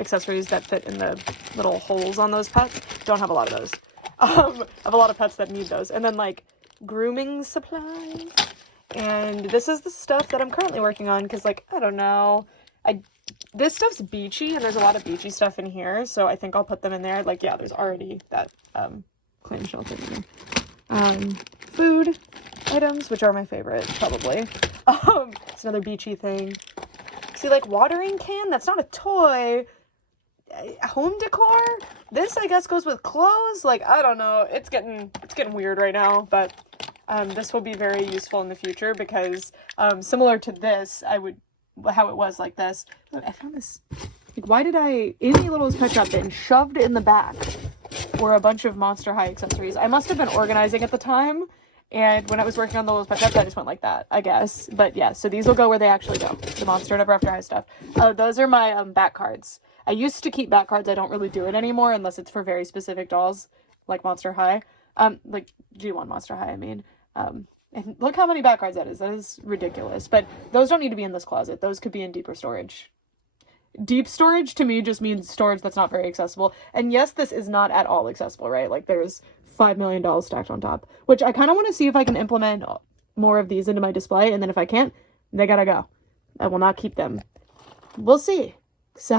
accessories that fit in the little holes on those pets. Don't have a lot of those. I have a lot of pets that need those. And then like grooming supplies. And this is the stuff that I'm currently working on because like, I don't know. This stuff's beachy and there's a lot of beachy stuff in here. So I think I'll put them in there. Like, yeah, there's already that clamshell thing in there. Food items, which are my favorite, probably. It's another beachy thing. See, like watering can, that's not a toy. Home decor, this I guess goes with clothes. Like, I don't know, it's getting weird right now, but this will be very useful in the future because similar to this, how it was like this. I found this, like, why did I, in the Littlest Pet Shop bin, shoved in the back were a bunch of Monster High accessories. I must have been organizing at the time, and when I was working on the Littlest Pet Shop, I just went like that, I guess. But yeah, so these will go where they actually go. The Monster Never After High stuff. Those are my back cards. I used to keep back cards. I don't really do it anymore unless it's for very specific dolls, like Monster High. Like G1 Monster High, I mean. And look how many back cards that is. That is ridiculous. But those don't need to be in this closet. Those could be in deeper storage. Deep storage to me just means storage that's not very accessible. And yes, this is not at all accessible, right? Like there's $5 million stacked on top, which I kind of want to see if I can implement more of these into my display. And then if I can't, they gotta go. I will not keep them. We'll see. So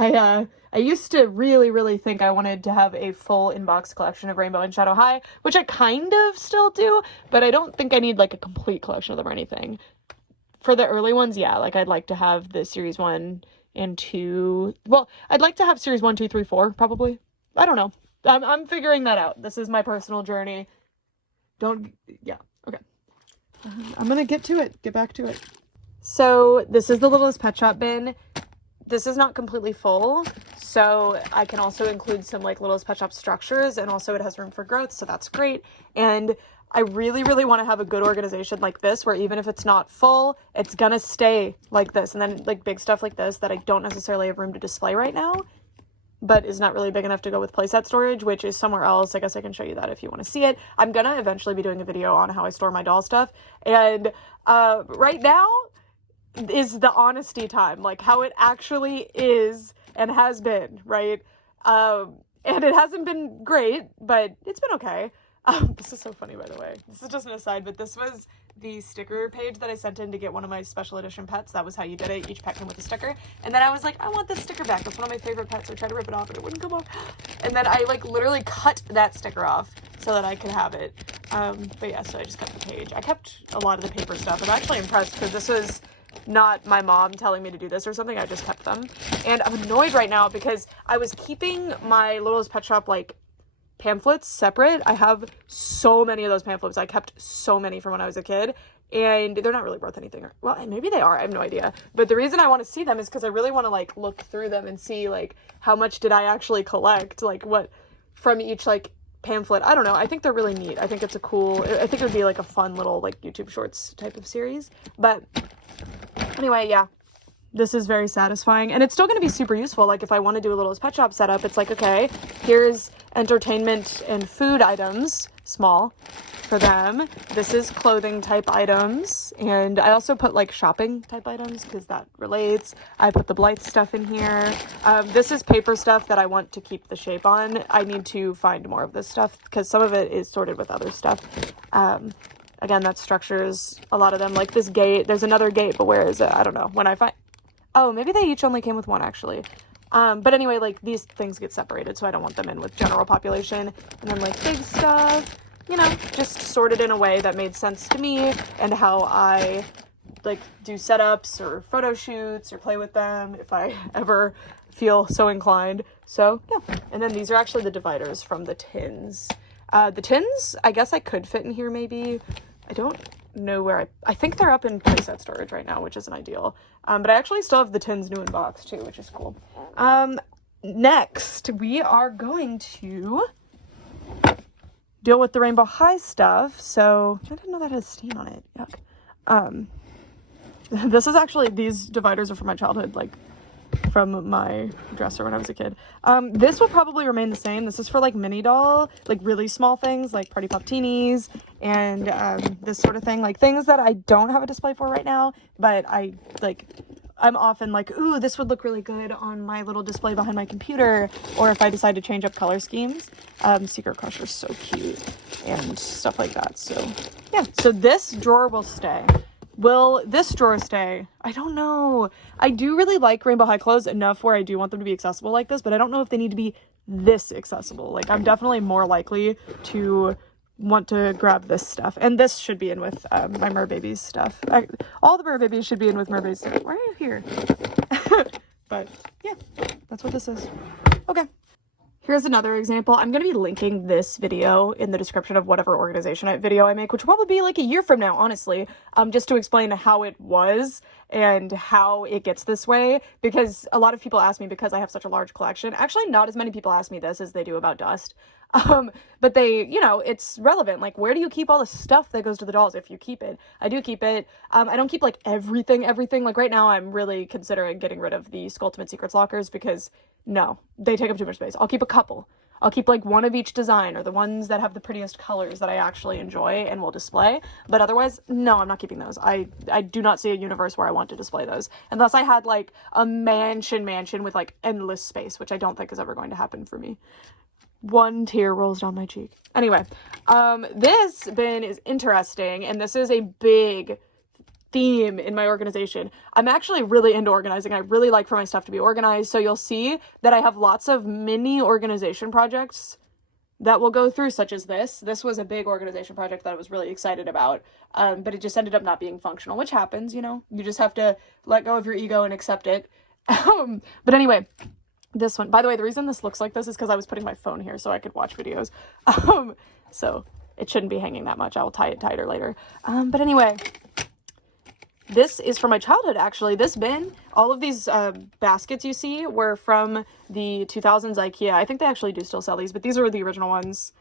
I used to really, really think I wanted to have a full inbox collection of Rainbow and Shadow High, which I kind of still do, but I don't think I need like a complete collection of them or anything. For the early ones, yeah, like I'd like to have the series 1 and 2. Well, I'd like to have series 1, 2, 3, 4, probably. I don't know. I'm figuring that out. This is my personal journey. Yeah, okay. I'm gonna get back to it. So this is the Littlest Pet Shop bin. This is not completely full, so I can also include some like Littlest Pet Shop structures, and also it has room for growth, so that's great. And I really, really want to have a good organization like this, where even if it's not full, it's gonna stay like this. And then like big stuff like this that I don't necessarily have room to display right now, but is not really big enough to go with playset storage, which is somewhere else. I guess I can show you that if you want to see it. I'm gonna eventually be doing a video on how I store my doll stuff. And right now is the honesty time, like how it actually is and has been, right? And it hasn't been great, but it's been okay. This is so funny, by the way. This is just an aside, but this was the sticker page that I sent in to get one of my special edition pets. That was how you did it. Each pet came with a sticker. And then I was like, I want this sticker back. It's one of my favorite pets. So I tried to rip it off and it wouldn't come off. And then I like literally cut that sticker off so that I could have it. But yeah, so I just kept the page. I kept a lot of the paper stuff. I'm actually impressed because this was not my mom telling me to do this or something. I just kept them. And I'm annoyed right now because I was keeping my Littlest Pet Shop like pamphlets separate. I have so many of those pamphlets. I kept so many from when I was a kid, and they're not really worth anything. Well, maybe they are. I have no idea. But the reason I want to see them is because I really want to like look through them and see like how much did I actually collect, like what from each like pamphlet. I don't know. I think they're really neat. I think it's a cool, I think it would be like a fun little like YouTube Shorts type of series. But anyway, yeah. This is very satisfying, and it's still going to be super useful. Like if I want to do a Littlest Pet Shop setup, it's like, okay, here's entertainment and food items, small, for them. This is clothing type items, and I also put like shopping type items because that relates. I put the Blythe stuff in here. This is paper stuff that I want to keep the shape on. I need to find more of this stuff because some of it is sorted with other stuff. Again, that structures a lot of them. Like this gate, there's another gate, but where is it? I don't know. When I find... Oh, maybe they each only came with one, actually. But anyway, like, these things get separated, so I don't want them in with general population. And then, like, big stuff, you know, just sorted in a way that made sense to me and how I, like, do setups or photo shoots or play with them if I ever feel so inclined. So, yeah. And then these are actually the dividers from the tins. The tins, I guess I could fit in here, maybe. I don't know where I think they're up in playset storage right now, which isn't ideal. But I actually still have the tins new in box too, which is cool. Next, we are going to deal with the Rainbow High stuff. So I didn't know that had a stain on it. Yuck. This is actually, these dividers are from my childhood, like from my dresser when I was a kid. This will probably remain the same. This is for like mini doll, like really small things like Party Pop Teenies and this sort of thing, like things that I don't have a display for right now, but I'm often like, ooh, this would look really good on my little display behind my computer, or if I decide to change up color schemes. Secret Crusher's so cute and stuff like that. So yeah, so this drawer will stay. Will this drawer stay? I don't know. I do really like Rainbow High clothes enough where I do want them to be accessible like this, but I don't know if they need to be this accessible. Like, I'm definitely more likely to want to grab this stuff. And this should be in with my Merbabies stuff. All the Merbabies should be in with Merbabies stuff. Why are you here? But yeah, that's what this is. Okay. Here's another example. I'm going to be linking this video in the description of whatever organization video I make, which will probably be like a year from now, honestly, just to explain how it was and how it gets this way, because a lot of people ask me, because I have such a large collection. Actually, not as many people ask me this as they do about dust. But they, you know, it's relevant. Like, where do you keep all the stuff that goes to the dolls if you keep it? I do keep it. I don't keep like everything. Like right now I'm really considering getting rid of the Skulltimate Secrets lockers because no, they take up too much space. I'll keep a couple. I'll keep like one of each design or the ones that have the prettiest colors that I actually enjoy and will display. But otherwise, no, I'm not keeping those. I do not see a universe where I want to display those. Unless I had like a mansion with like endless space, which I don't think is ever going to happen for me. One tear rolls down my cheek. Anyway, this bin is interesting, and this is a big theme in my organization. I'm actually really into organizing. I really like for my stuff to be organized, so you'll see that I have lots of mini organization projects that we'll go through, such as this. This was a big organization project that I was really excited about, but it just ended up not being functional, which happens, you know? You just have to let go of your ego and accept it. But anyway, this one, by the way, the reason this looks like this is because I was putting my phone here so I could watch videos. So it shouldn't be hanging that much. I will tie it tighter later. But anyway, this is from my childhood, actually. This bin, all of these baskets you see were from the 2000s IKEA. I think they actually do still sell these, but these are the original ones.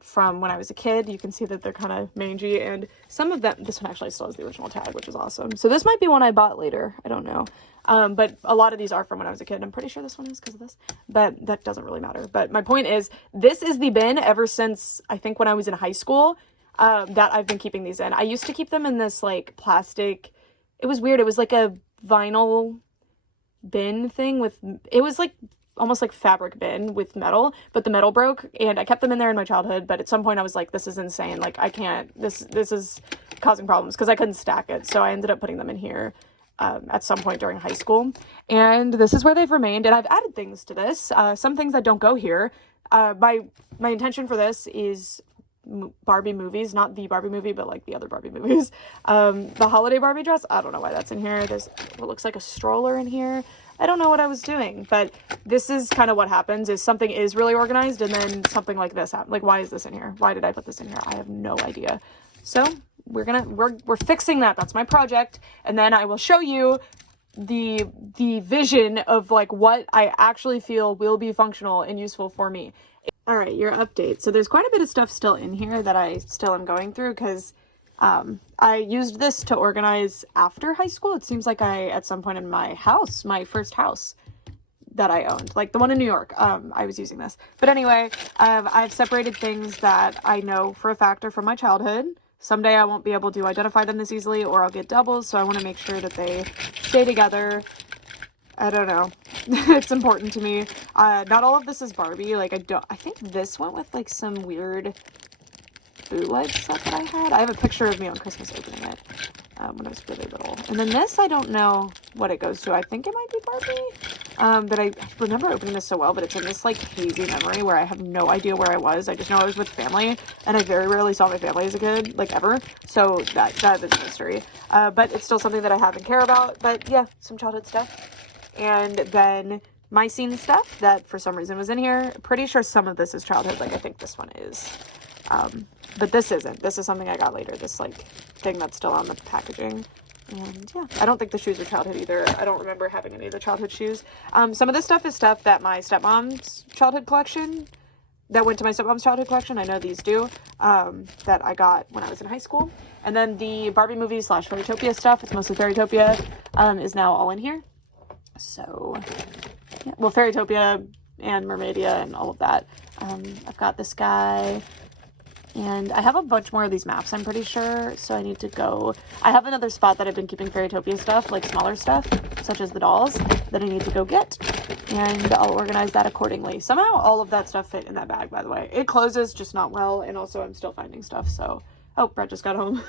from when I was a kid. You can see that they're kind of mangy, and some of them, this one actually still has the original tag, which is awesome. So this might be one I bought later. I don't know. But a lot of these are from when I was a kid. I'm pretty sure this one is because of this, but that doesn't really matter. But my point is, this is the bin ever since, I think, when I was in high school, that I've been keeping these in. I used to keep them in this, like, plastic, it was weird. It was like a vinyl bin thing with, it was like almost like fabric bin with metal, but the metal broke, and I kept them in there in my childhood. But at some point I was like, this is insane. Like, I can't, this is causing problems, because I couldn't stack it. So I ended up putting them in here at some point during high school, and this is where they've remained. And I've added things to this, some things that don't go here. My intention for this is Barbie movies, not the Barbie movie, but like the other Barbie movies. The holiday Barbie dress, I don't know why that's in here. There's what looks like a stroller in here. I don't know what I was doing, but this is kind of what happens, is something is really organized, and then something like this happens. Like, why is this in here? Why did I put this in here? I have no idea. So we're fixing that. That's my project. And then I will show you the vision of like what I actually feel will be functional and useful for me. All right, your update. So there's quite a bit of stuff still in here that I still am going through, because I used this to organize after high school. It seems like at some point in my house, my first house that I owned, like the one in New York, I was using this. But anyway, I've separated things that I know for a fact are from my childhood. Someday I won't be able to identify them this easily, or I'll get doubles, so I want to make sure that they stay together. I don't know. It's important to me. Not all of this is Barbie. Like, I think this went with like some weird bootleg stuff that I had. I have a picture of me on Christmas opening it when I was really little. And then this, I don't know what it goes to. I think it might be Barbie. But I remember opening this so well, but it's in this like hazy memory where I have no idea where I was. I just know I was with family, and I very rarely saw my family as a kid, like ever. So that is a mystery. But it's still something that I have and care about. But yeah, some childhood stuff. And then my scene stuff that for some reason was in here. Pretty sure some of this is childhood. Like, I think this one is. But this isn't. This is something I got later. This like thing that's still on the packaging. And yeah, I don't think the shoes are childhood either. I don't remember having any of the childhood shoes. Some of this stuff is stuff that my stepmom's childhood collection, that went to my stepmom's childhood collection. I know these do, that I got when I was in high school. And then the Barbie movie / Fairytopia stuff, it's mostly Fairytopia, is now all in here. So, yeah. Well, Fairytopia and Mermaidia and all of that. I've got this guy, and I have a bunch more of these maps, I'm pretty sure, so I need to go. I have another spot that I've been keeping Fairytopia stuff, like smaller stuff, such as the dolls, that I need to go get, and I'll organize that accordingly. Somehow all of that stuff fit in that bag, by the way. It closes, just not well, and also I'm still finding stuff, so. Oh, Brett just got home.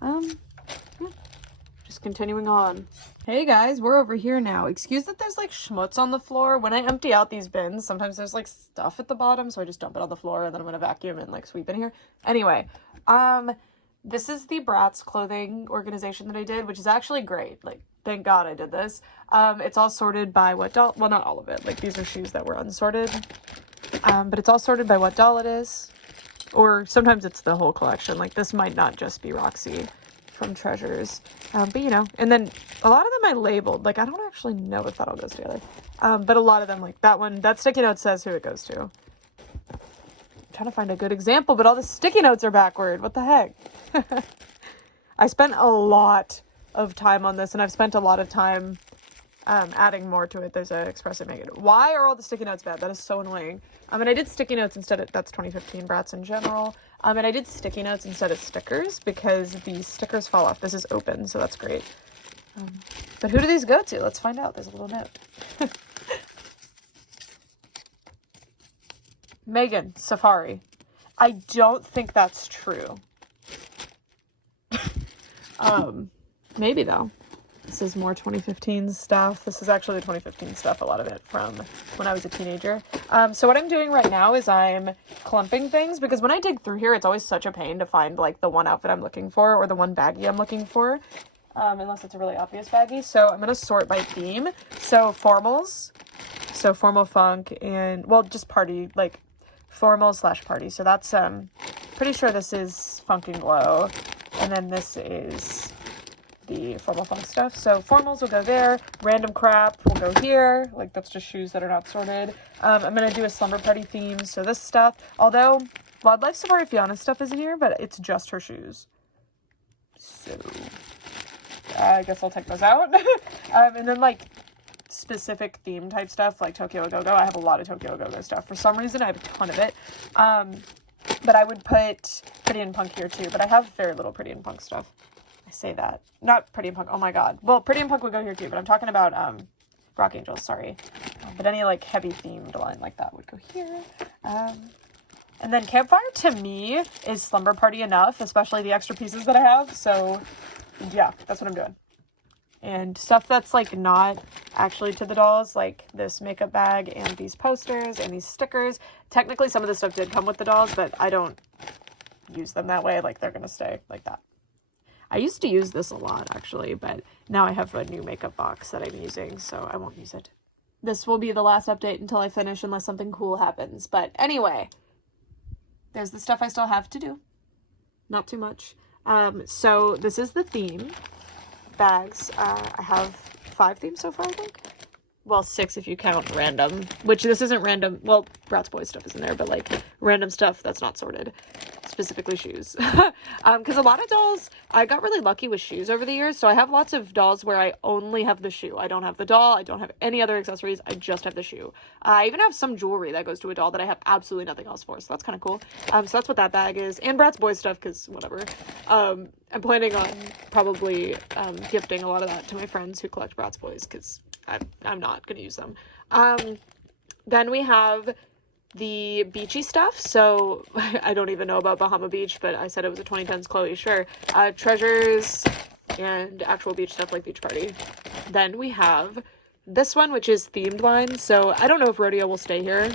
Yeah. Just continuing on. Hey guys, we're over here now. Excuse that there's like schmutz on the floor. When I empty out these bins, sometimes there's like stuff at the bottom, so I just dump it on the floor, and then I'm gonna vacuum and like sweep in here. Anyway, this is the Bratz clothing organization that I did, which is actually great. Like, thank God I did this. It's all sorted by what doll, well, not all of it. Like, these are shoes that were unsorted. But it's all sorted by what doll it is. Or sometimes it's the whole collection. Like, this might not just be Roxy from Treasures, but you know. And then a lot of them I labeled. Like, I don't actually know if that all goes together, but a lot of them, like that one, that sticky note says who it goes to. I'm trying to find a good example, but all the sticky notes are backward. What the heck? I spent a lot of time on this, and I've spent a lot of time adding more to it. There's an expressive make it. Why are all the sticky notes bad? That is so annoying. And I did sticky notes instead of, that's 2015 Bratz in general. And I did sticky notes instead of stickers because the stickers fall off. This is open, so that's great. But who do these go to? Let's find out. There's a little note. Megan, Safari. I don't think that's true. Maybe though. This is more 2015 stuff. This is actually the 2015 stuff, a lot of it from when I was a teenager. So what I'm doing right now is I'm clumping things, because when I dig through here, it's always such a pain to find like the one outfit I'm looking for or the one baggie I'm looking for, unless it's a really obvious baggie. So I'm going to sort by theme. So formals, so formal funk, and well, just party, like formal / party. So that's, pretty sure this is funk and glow. And then this is the formal funk stuff. So formals will go there. Random crap will go here. Like, that's just shoes that are not sorted. I'm going to do a slumber party theme. So this stuff, although Wildlife Safari Fiona stuff is in here, but it's just her shoes. So I guess I'll take those out. And then like specific theme type stuff like Tokyo Go-Go. I have a lot of Tokyo Go-Go stuff. For some reason, I have a ton of it. But I would put Pretty and Punk here too, but I have very little Pretty and Punk stuff. I say that. Not Pretty and Punk. Oh my god. Well, Pretty and Punk would go here too, but I'm talking about Rock Angels, sorry. But any like heavy themed line like that would go here. And then Campfire to me is Slumber Party enough, especially the extra pieces that I have. So yeah, that's what I'm doing. And stuff that's like not actually to the dolls, like this makeup bag and these posters and these stickers. Technically some of this stuff did come with the dolls, but I don't use them that way. Like they're gonna stay like that. I used to use this a lot actually, but now I have a new makeup box that I'm using, so I won't use it. This will be the last update until I finish unless something cool happens. But anyway, there's the stuff I still have to do. Not too much. So this is the theme bags. I have 5 themes so far, I think. Well, 6 if you count random, which this isn't random. Well, Bratz Boys stuff is in there, but like random stuff that's not sorted. Specifically shoes. Because a lot of dolls, I got really lucky with shoes over the years. So I have lots of dolls where I only have the shoe. I don't have the doll. I don't have any other accessories. I just have the shoe. I even have some jewelry that goes to a doll that I have absolutely nothing else for. So that's kind of cool. So that's what that bag is. And Bratz Boys stuff, because whatever. I'm planning on probably gifting a lot of that to my friends who collect Bratz Boys, because I'm not going to use them. Then we have the beachy stuff. So I don't even know about Bahama Beach, but I said it was a 2010s Chloe, sure. Treasures and actual beach stuff like Beach Party. Then we have this one, which is themed lines. So I don't know if Rodeo will stay here.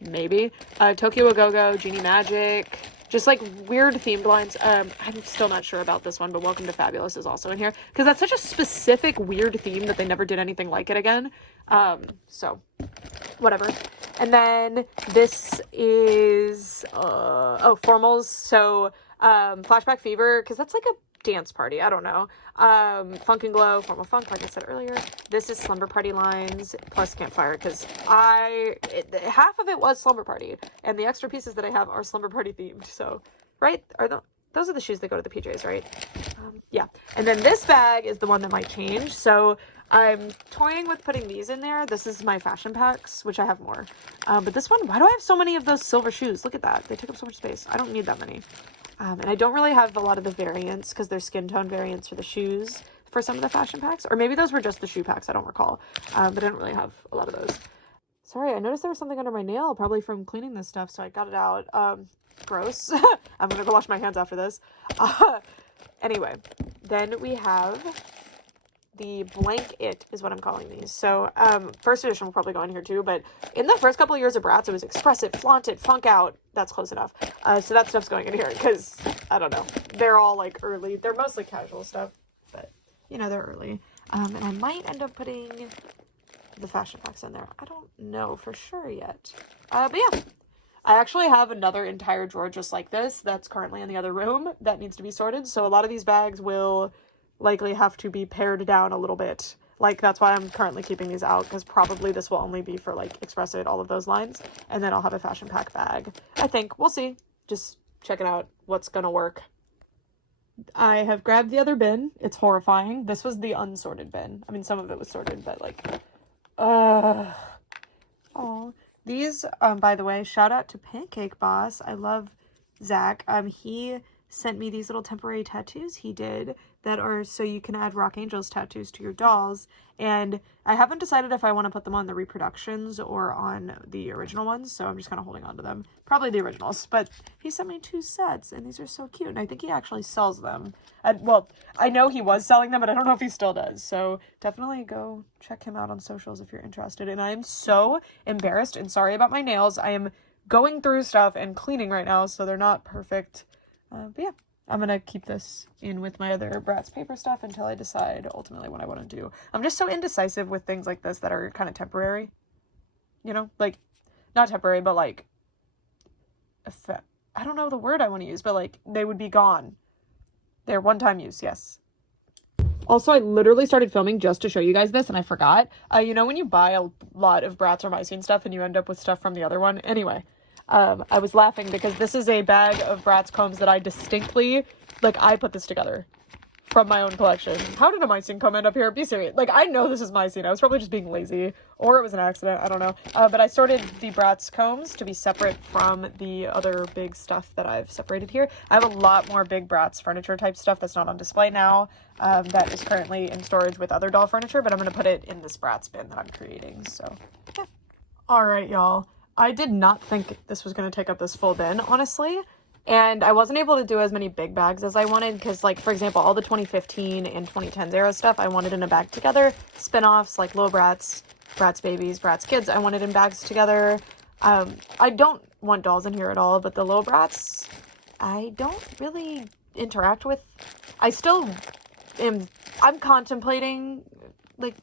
Maybe. Tokyo Go-Go, Genie Magic, just like weird themed lines. I'm still not sure about this one, but Welcome to Fabulous is also in here because that's such a specific weird theme that they never did anything like it again. So whatever. And then this is formals. So Flashback Fever, because that's like a dance party. I don't know. Funk and Glow, Formal Funk, like I said earlier. This is Slumber Party lines plus Campfire, because half of it was Slumber Party, and the extra pieces that I have are Slumber Party themed. So, right? Those are the shoes that go to the PJs, right? Yeah. And then this bag is the one that might change. So I'm toying with putting these in there. This is my fashion packs, which I have more. But this one, why do I have so many of those silver shoes? Look at that. They take up so much space. I don't need that many. And I don't really have a lot of the variants because they're skin tone variants for the shoes for some of the fashion packs. Or maybe those were just the shoe packs. I don't recall. But I didn't really have a lot of those. Sorry, I noticed there was something under my nail, probably from cleaning this stuff, so I got it out. Gross. I'm gonna go wash my hands after this. Anyway, then we have the blank it is what I'm calling these. So first edition will probably go in here too, but in the first couple of years of Bratz, it was expressive, flaunt it, funk out. That's close enough. So that stuff's going in here because I don't know. They're all like early. They're mostly casual stuff, but you know, they're early. And I might end up putting the fashion packs in there. I don't know for sure yet. But yeah. I actually have another entire drawer just like this that's currently in the other room that needs to be sorted. So a lot of these bags will likely have to be pared down a little bit. Like, that's why I'm currently keeping these out, because probably this will only be for, like, Express It, all of those lines. And then I'll have a fashion pack bag. I think. We'll see. Just check it out. What's gonna work. I have grabbed the other bin. It's horrifying. This was the unsorted bin. I mean, some of it was sorted, but, like, oh. These, by the way, shout out to Pancake Boss. I love Zack. He sent me these little temporary tattoos he did that are so you can add Rock Angels tattoos to your dolls. And I haven't decided if I want to put them on the reproductions or on the original ones, so I'm just kind of holding on to them. Probably the originals, but he sent me 2 sets, and these are so cute, and I think he actually sells them. Well, I know he was selling them, but I don't know if he still does, so definitely go check him out on socials if you're interested. And I am so embarrassed and sorry about my nails. I am going through stuff and cleaning right now, so they're not perfect. But yeah, I'm gonna keep this in with my other Bratz paper stuff until I decide ultimately what I want to do. I'm just so indecisive with things like this that are kind of temporary. You know, like, not temporary, but like, I don't know the word I want to use, but like, they would be gone. They're one-time use, yes. Also, I literally started filming just to show you guys this, and I forgot. You know when you buy a lot of Bratz or Mycene stuff and you end up with stuff from the other one? Anyway, I was laughing because this is a bag of Bratz combs that I distinctly, like, I put this together from my own collection. How did a my scene come end up here? Be serious. Like, I know this is my scene. I was probably just being lazy, or it was an accident. I don't know. But I sorted the Bratz combs to be separate from the other big stuff that I've separated here. I have a lot more big Bratz furniture type stuff that's not on display now, that is currently in storage with other doll furniture, but I'm going to put it in this Bratz bin that I'm creating, so yeah. All right, y'all. I did not think this was going to take up this full bin, honestly. And I wasn't able to do as many big bags as I wanted because, like, for example, all the 2015 and 2010s era stuff I wanted in a bag together. Spin-offs like Little Bratz, Bratz Babies, Bratz Kids, I wanted in bags together. I don't want dolls in here at all, but the Little Bratz, I don't really interact with. I'm contemplating, like,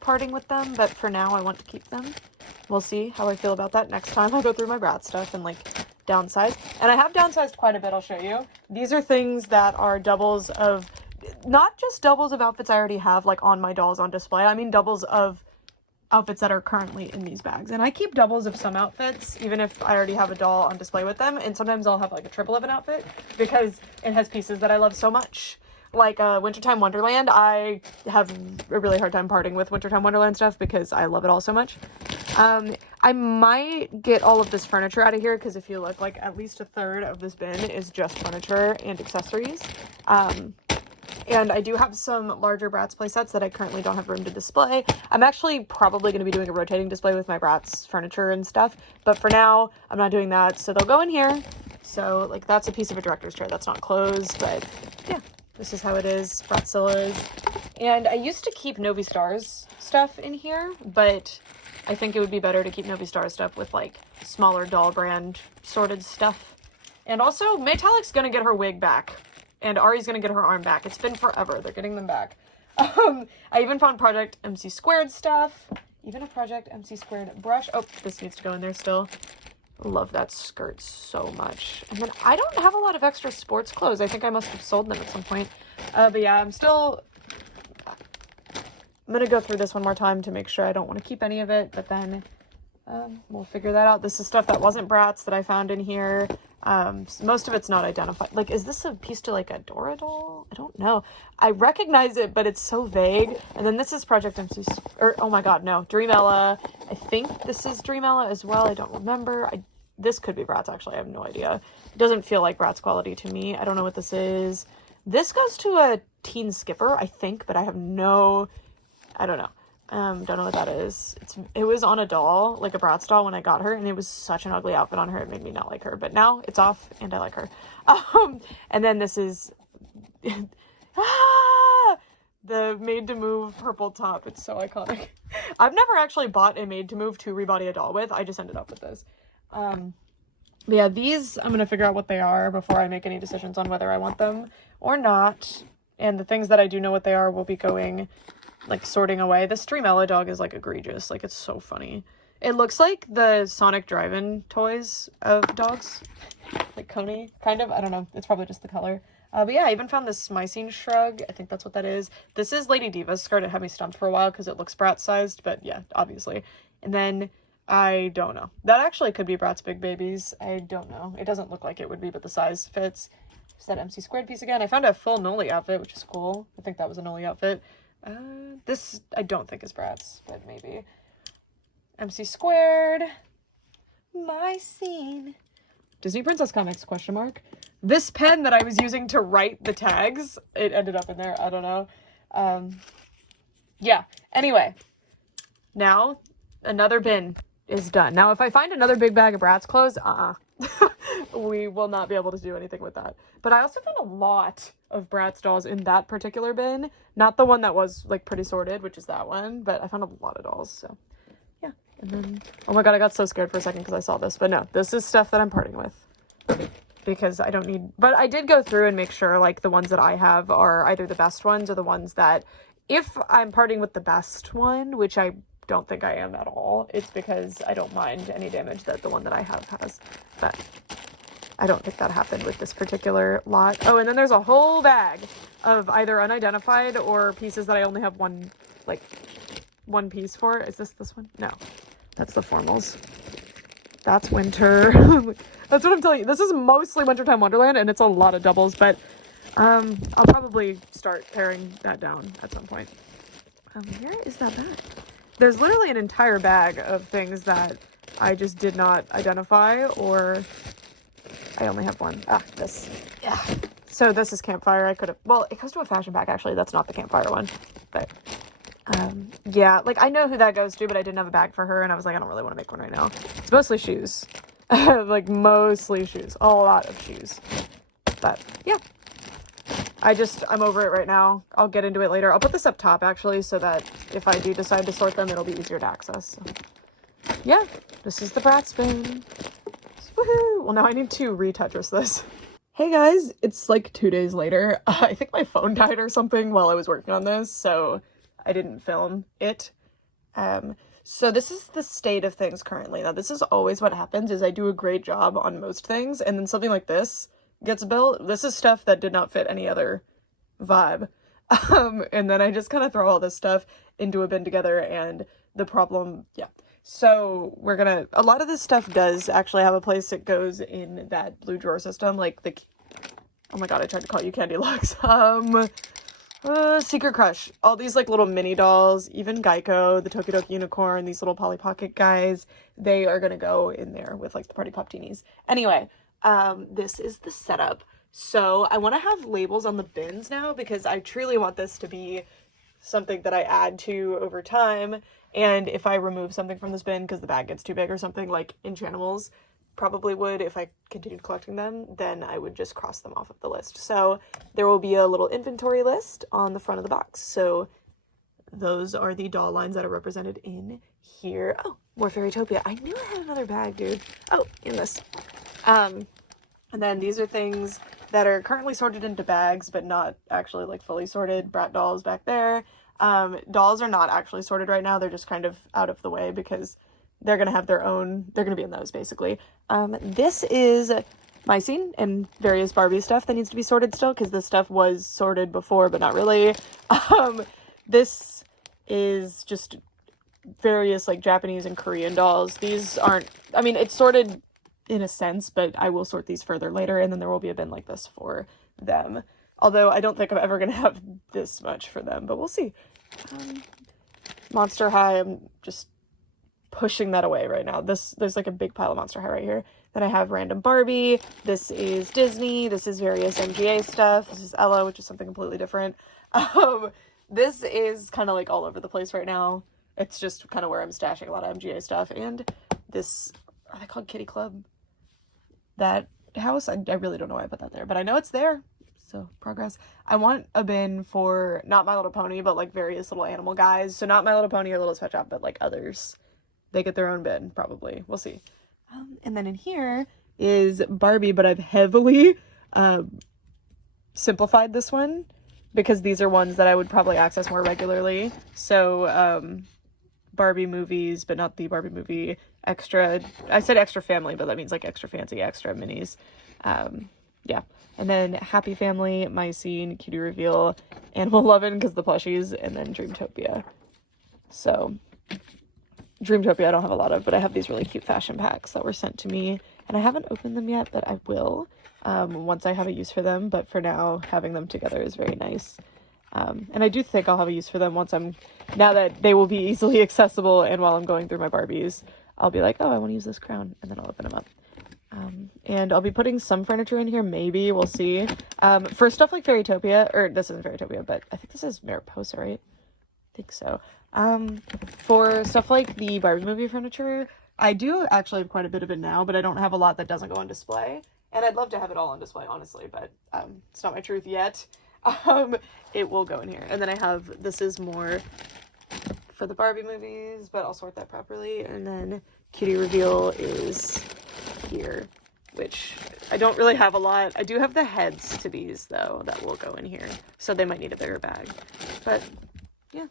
parting with them, but for now I want to keep them. We'll see how I feel about that next time I go through my Bratz stuff and, like, downsize. And I have downsized quite a bit, I'll show you. These are things that are doubles of, not just doubles of outfits I already have, like, on my dolls on display. I mean doubles of outfits that are currently in these bags. And I keep doubles of some outfits, even if I already have a doll on display with them. And sometimes I'll have, like, a triple of an outfit because it has pieces that I love so much. Like, Wintertime Wonderland, I have a really hard time parting with Wintertime Wonderland stuff because I love it all so much. I might get all of this furniture out of here because if you look, like, at least a third of this bin is just furniture and accessories. And I do have some larger Bratz playsets that I currently don't have room to display. I'm actually probably going to be doing a rotating display with my Bratz furniture and stuff, but for now, I'm not doing that, so they'll go in here. So, like, that's a piece of a director's chair that's not closed, but yeah. This is how it is, Bratzillas. And I used to keep Novi Stars stuff in here, but I think it would be better to keep Novi Stars stuff with, like, smaller doll brand sorted stuff. And also, Maytalik's gonna get her wig back. And Ari's gonna get her arm back. It's been forever. They're getting them back. I even found Project MC Squared stuff. Even a Project MC Squared brush. Oh, this needs to go in there still. Love that skirt so much. And then I don't have a lot of extra sports clothes. I think I must have sold them at some point. But yeah, I'm gonna go through this one more time to make sure I don't want to keep any of it, but then we'll figure that out. This is stuff that wasn't Bratz that I found in here. Most of it's not identified. Like, is this a piece to, like, a Dora doll? I don't know. I recognize it, but it's so vague. And then this is Project MC, or, oh my god, no, Dreamella. I think this is Dreamella as well. I don't remember. This could be Bratz, actually. I have no idea. It doesn't feel like Bratz quality to me. I don't know what this is. This goes to a Teen Skipper, I think, but I have no... I don't know. Don't know what that is. It was on a doll, like a Bratz doll when I got her, and it was such an ugly outfit on her. It made me not like her, but now it's off, and I like her. And then this is... the Made to Move purple top. It's so iconic. I've never actually bought a Made to Move to rebody a doll with. I just ended up with this. But yeah, these, I'm going to figure out what they are before I make any decisions on whether I want them or not. And the things that I do know what they are will be going, like, sorting away. This Dreamella dog is, like, egregious. Like, it's so funny. It looks like the Sonic Drive-In toys of dogs. Like Coney, kind of. I don't know. It's probably just the color. But yeah, I even found this Mycene Shrug. I think that's what that is. This is Lady Diva's skirt. It had me stumped for a while because it looks Bratz-sized, but yeah, obviously. And then... I don't know. That actually could be Bratz Big Babies. I don't know. It doesn't look like it would be, but the size fits. Is that MC Squared piece again? I found a full Noli outfit, which is cool. I think that was a Noli outfit. This I don't think is Bratz, but maybe. MC Squared. My scene. Disney Princess Comics, question mark. This pen that I was using to write the tags, it ended up in there. I don't know. Yeah. Anyway. Now, another bin is done. Now, if I find another big bag of Bratz clothes, we will not be able to do anything with that. But I also found a lot of Bratz dolls in that particular bin. Not the one that was, like, pretty sorted, which is that one, but I found a lot of dolls, so yeah. And then, oh my god, I got so scared for a second because I saw this, but no, this is stuff that I'm parting with. Because I don't need, but I did go through and make sure, like, the ones that I have are either the best ones or the ones that, if I'm parting with the best one, which I don't think I am at all, it's because I don't mind any damage that the one that I have has, but I don't think that happened with this particular lot. Oh, and then there's a whole bag of either unidentified or pieces that I only have one piece for. Is this one? No, that's the formals. That's winter. That's what I'm telling you. This is mostly Wintertime Wonderland, and it's a lot of doubles, but I'll probably start paring that down at some point. Where is that bag? There's literally an entire bag of things that I just did not identify, or I only have one. This. Yeah. So this is Campfire. I could have, well, it goes to a fashion pack, actually. That's not the Campfire one, but yeah, like I know who that goes to, but I didn't have a bag for her, and I was like, I don't really want to make one right now. It's mostly shoes. Like mostly shoes. A lot of shoes. But yeah. I'm over it right now. I'll get into it later. I'll put this up top, actually, so that if I do decide to sort them, it'll be easier to access. So, yeah, this is the Bratz bin. Woohoo! Well, now I need to retouch this. Hey guys, it's like 2 days later. I think my phone died or something while I was working on this, so I didn't film it. So this is the state of things currently. Now, this is always what happens, is I do a great job on most things, and then something like this gets built. This is stuff that did not fit any other vibe. And then I just kind of throw all this stuff into a bin together, and the problem, yeah. So a lot of this stuff does actually have a place that goes in that blue drawer system, like oh my god, I tried to call you Candy Lux. Secret Crush. All these like little mini dolls, even Geico, the Tokidoki Unicorn, these little Polly Pocket guys, they are gonna go in there with like the Party Pop Teenies. Anyway, this is the setup. So I want to have labels on the bins now, because I truly want this to be something that I add to over time. And if I remove something from this bin because the bag gets too big or something, like Enchantimals probably would, if I continued collecting them, then I would just cross them off of the list. So there will be a little inventory list on the front of the box. So those are the doll lines that are represented in here. Oh, more Fairytopia. I knew I had another bag, dude. Oh, in this. And then these are things that are currently sorted into bags, but not actually like fully sorted. Brat dolls back there. Dolls are not actually sorted right now. They're just kind of out of the way because they're going to have their own, they're going to be in those basically. This is my scene and various Barbie stuff that needs to be sorted still, because this stuff was sorted before, but not really. This is just various like Japanese and Korean dolls. These aren't, I mean, it's sorted in a sense, but I will sort these further later, and then there will be a bin like this for them. Although I don't think I'm ever going to have this much for them, but we'll see. Monster High, I'm just pushing that away right now. There's like a big pile of Monster High right here. Then I have random Barbie. This is Disney. This is various MGA stuff. This is Ella, which is something completely different. This is kind of like all over the place right now. It's just kind of where I'm stashing a lot of MGA stuff. And this, are they called Kitty Club? That house, I really don't know why I put that there, but I know it's there. So progress. I want a bin for not My Little Pony, but like various little animal guys. So not My Little Pony or Little Pet Shop, but like others. They get their own bin, probably. We'll see. And then in here is Barbie, but I've heavily simplified this one because these are ones that I would probably access more regularly. So Barbie movies, but not the Barbie movie extra. I said extra family, but that means like extra fancy, extra minis. Yeah. And then Happy Family, My Scene, Cutie Reveal, Animal Lovin' because the plushies, and then Dreamtopia. So Dreamtopia I don't have a lot of, but I have these really cute fashion packs that were sent to me, and I haven't opened them yet, but I will once I have a use for them. But for now, having them together is very nice. And I do think I'll have a use for them now that they will be easily accessible, and while I'm going through my Barbies, I'll be like, oh, I want to use this crown, and then I'll open them up. And I'll be putting some furniture in here, maybe, we'll see. For stuff like Fairytopia, or this isn't Fairytopia, but I think this is Mariposa, right? I think so. For stuff like the Barbie movie furniture, I do actually have quite a bit of it now, but I don't have a lot that doesn't go on display. And I'd love to have it all on display, honestly, but it's not my truth yet. It will go in here. And then I have, this is more for the Barbie movies, but I'll sort that properly. And then Cutie Reveal is here, which I don't really have a lot. I do have the heads to these, though, that will go in here. So they might need a bigger bag. But, yeah.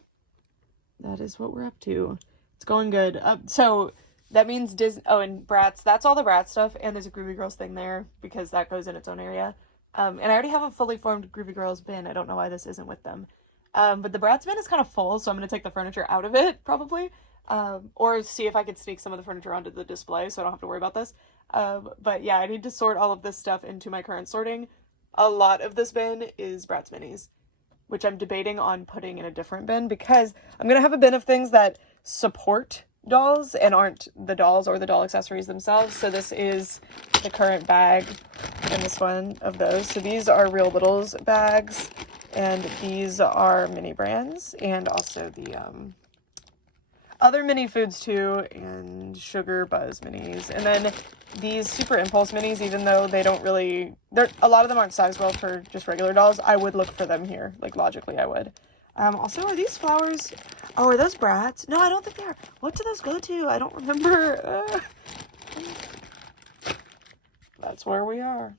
That is what we're up to. It's going good. So that means Disney. Oh, and Bratz. That's all the Bratz stuff. And there's a Groovy Girls thing there because that goes in its own area. And I already have a fully formed Groovy Girls bin. I don't know why this isn't with them. But the Bratz bin is kind of full, so I'm going to take the furniture out of it, probably. or see if I could sneak some of the furniture onto the display so I don't have to worry about this. But yeah, I need to sort all of this stuff into my current sorting. A lot of this bin is Bratz minis, which I'm debating on putting in a different bin because I'm gonna have a bin of things that support dolls and aren't the dolls or the doll accessories themselves. So this is the current bag and this one of those. So these are Real Littles bags and these are mini brands and also the other mini foods too, and Sugar Buzz minis. And then these Super Impulse minis, even though they don't really, a lot of them aren't sized well for just regular dolls, I would look for them here. Like, logically, I would. Also, are these flowers? Oh, are those Bratz? No, I don't think they are. What do those go to? I don't remember. That's where we are.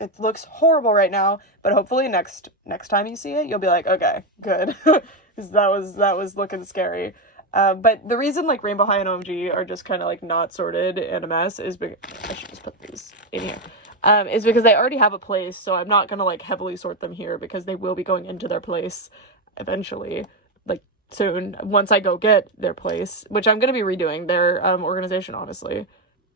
It looks horrible right now, but hopefully next time you see it, you'll be like, okay, good. Because that was looking scary. But the reason like Rainbow High and OMG are just kind of like not sorted and a mess is because I should just put these in here. Is because they already have a place, so I'm not gonna like heavily sort them here because they will be going into their place eventually, like soon, once I go get their place, which I'm gonna be redoing their organization, honestly.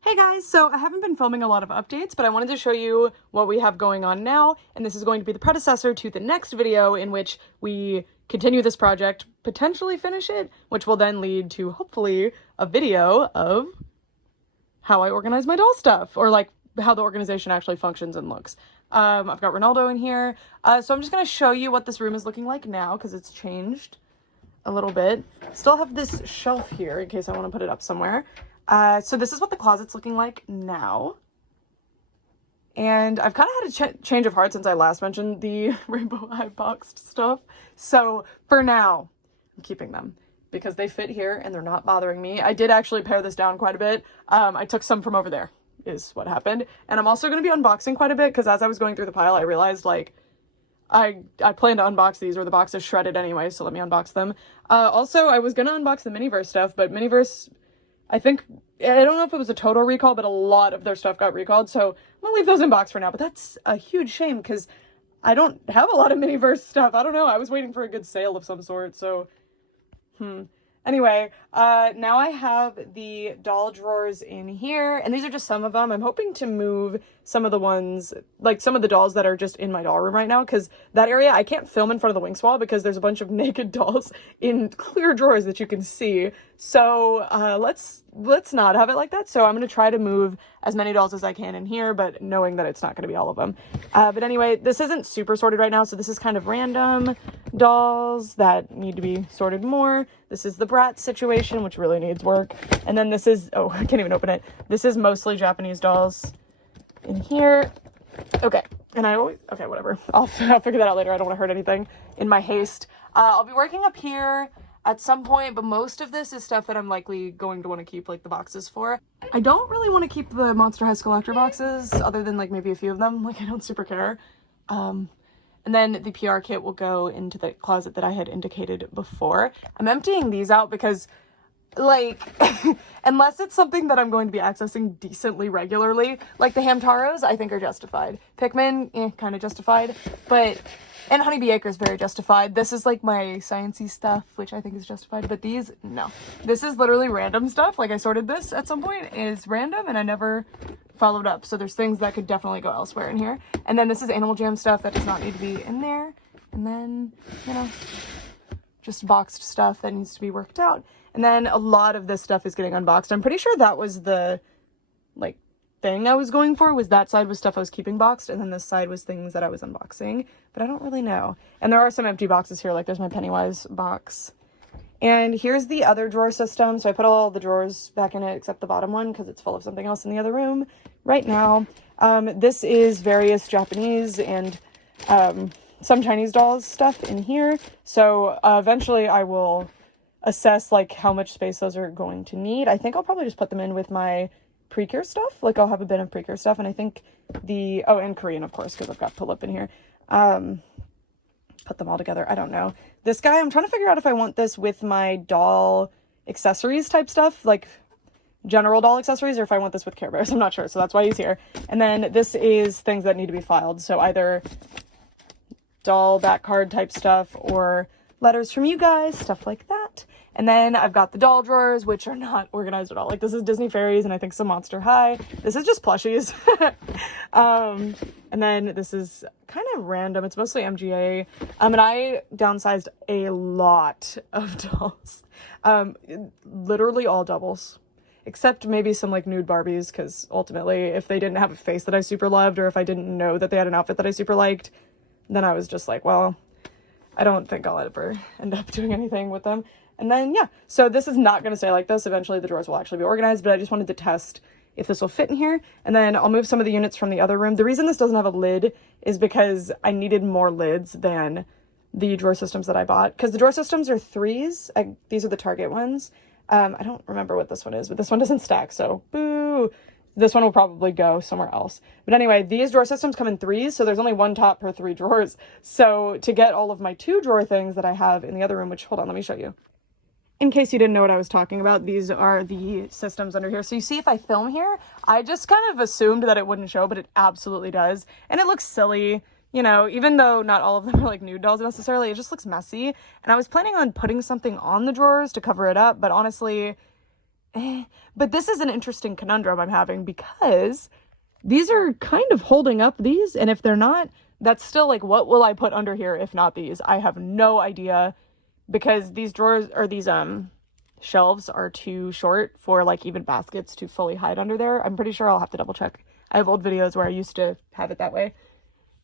Hey guys, so I haven't been filming a lot of updates, but I wanted to show you what we have going on now, and this is going to be the predecessor to the next video in which we continue this project, potentially finish it, which will then lead to, hopefully, a video of how I organize my doll stuff, or like how the organization actually functions and looks. I've got Ronaldo in here, so I'm just going to show you what this room is looking like now, because it's changed a little bit. Still have this shelf here, in case I want to put it up somewhere. So this is what the closet's looking like now. And I've kind of had a change of heart since I last mentioned the Rainbow High boxed stuff. So for now, I'm keeping them because they fit here and they're not bothering me. I did actually pare this down quite a bit. I took some from over there is what happened. And I'm also going to be unboxing quite a bit because as I was going through the pile, I realized like I plan to unbox these or the box is shredded anyway, so let me unbox them. Also, I was going to unbox the Miniverse stuff, but Miniverse, I don't know if it was a total recall, but a lot of their stuff got recalled, so I'm gonna leave those in box for now, but that's a huge shame, because I don't have a lot of Miniverse stuff. I don't know, I was waiting for a good sale of some sort, so, Anyway, now I have the doll drawers in here, and these are just some of them. I'm hoping to move some of the ones, like some of the dolls that are just in my doll room right now, because that area, I can't film in front of the Winx wall because there's a bunch of naked dolls in clear drawers that you can see. So, let's not have it like that. So I'm going to try to move as many dolls as I can in here, but knowing that it's not going to be all of them. But anyway, this isn't super sorted right now, so this is kind of random dolls that need to be sorted more. This is the Bratz situation, which really needs work. And then this is, oh, I can't even open it. This is mostly Japanese dolls in here. Okay. And okay, whatever. I'll figure that out later. I don't want to hurt anything in my haste. I'll be working up here at some point, but most of this is stuff that I'm likely going to want to keep like the boxes for. I don't really want to keep the Monster High Collector boxes other than like maybe a few of them. Like I don't super care. And then the PR kit will go into the closet that I had indicated before. I'm emptying these out because, like, unless it's something that I'm going to be accessing decently regularly, like the Hamtaros, I think are justified. Pikmin, kind of justified. But, and Honeybee Acres, very justified. This is, like, my sciencey stuff, which I think is justified. But these, no. This is literally random stuff. Like, I sorted this at some point. Is random, and I never followed up, so there's things that could definitely go elsewhere in here. And then this is Animal Jam stuff that does not need to be in there. And then, you know, just boxed stuff that needs to be worked out. And then a lot of this stuff is getting unboxed. I'm pretty sure that was the, like, thing I was going for, was that side was stuff I was keeping boxed, and then this side was things that I was unboxing. But I don't really know. And there are some empty boxes here, like there's my Pennywise box. And here's the other drawer system. So I put all the drawers back in it except the bottom one because it's full of something else in the other room right now. This is various Japanese and some Chinese dolls stuff in here. So eventually I will assess like how much space those are going to need. I think I'll probably just put them in with my Precure stuff. Like I'll have a bin of Precure stuff. And I think and Korean, of course, because I've got pull up in here. Put them all together. I don't know. This guy, I'm trying to figure out if I want this with my doll accessories type stuff, like general doll accessories, or if I want this with Care Bears. I'm not sure, so that's why he's here. And then this is things that need to be filed. So either doll back card type stuff or letters from you guys, stuff like that. And then I've got the doll drawers, which are not organized at all. Like, this is Disney Fairies and I think some Monster High. This is just plushies. And then this is kind of random. It's mostly MGA. And I downsized a lot of dolls. Literally all doubles. Except maybe some like nude Barbies, because ultimately if they didn't have a face that I super loved, or if I didn't know that they had an outfit that I super liked, then I was just like, well, I don't think I'll ever end up doing anything with them. And then, yeah, so this is not going to stay like this. Eventually the drawers will actually be organized, but I just wanted to test if this will fit in here. And then I'll move some of the units from the other room. The reason this doesn't have a lid is because I needed more lids than the drawer systems that I bought, because the drawer systems are 3s. These are the Target ones. I don't remember what this one is, but this one doesn't stack, so boo. This one will probably go somewhere else. But anyway, these drawer systems come in 3s, so there's only one top per 3 drawers. So to get all of my 2 drawer things that I have in the other room, which, hold on, let me show you. In case you didn't know what I was talking about, these are the systems under here. So you see if I film here, I just kind of assumed that it wouldn't show, but it absolutely does. And it looks silly. You know, even though not all of them are like nude dolls necessarily, it just looks messy. And I was planning on putting something on the drawers to cover it up, but honestly, But this is an interesting conundrum I'm having, because these are kind of holding up these, and if they're not, that's still like, what will I put under here if not these? I have no idea, because these drawers, or these shelves are too short for like even baskets to fully hide under there. I'm pretty sure I'll have to double check. I have old videos where I used to have it that way.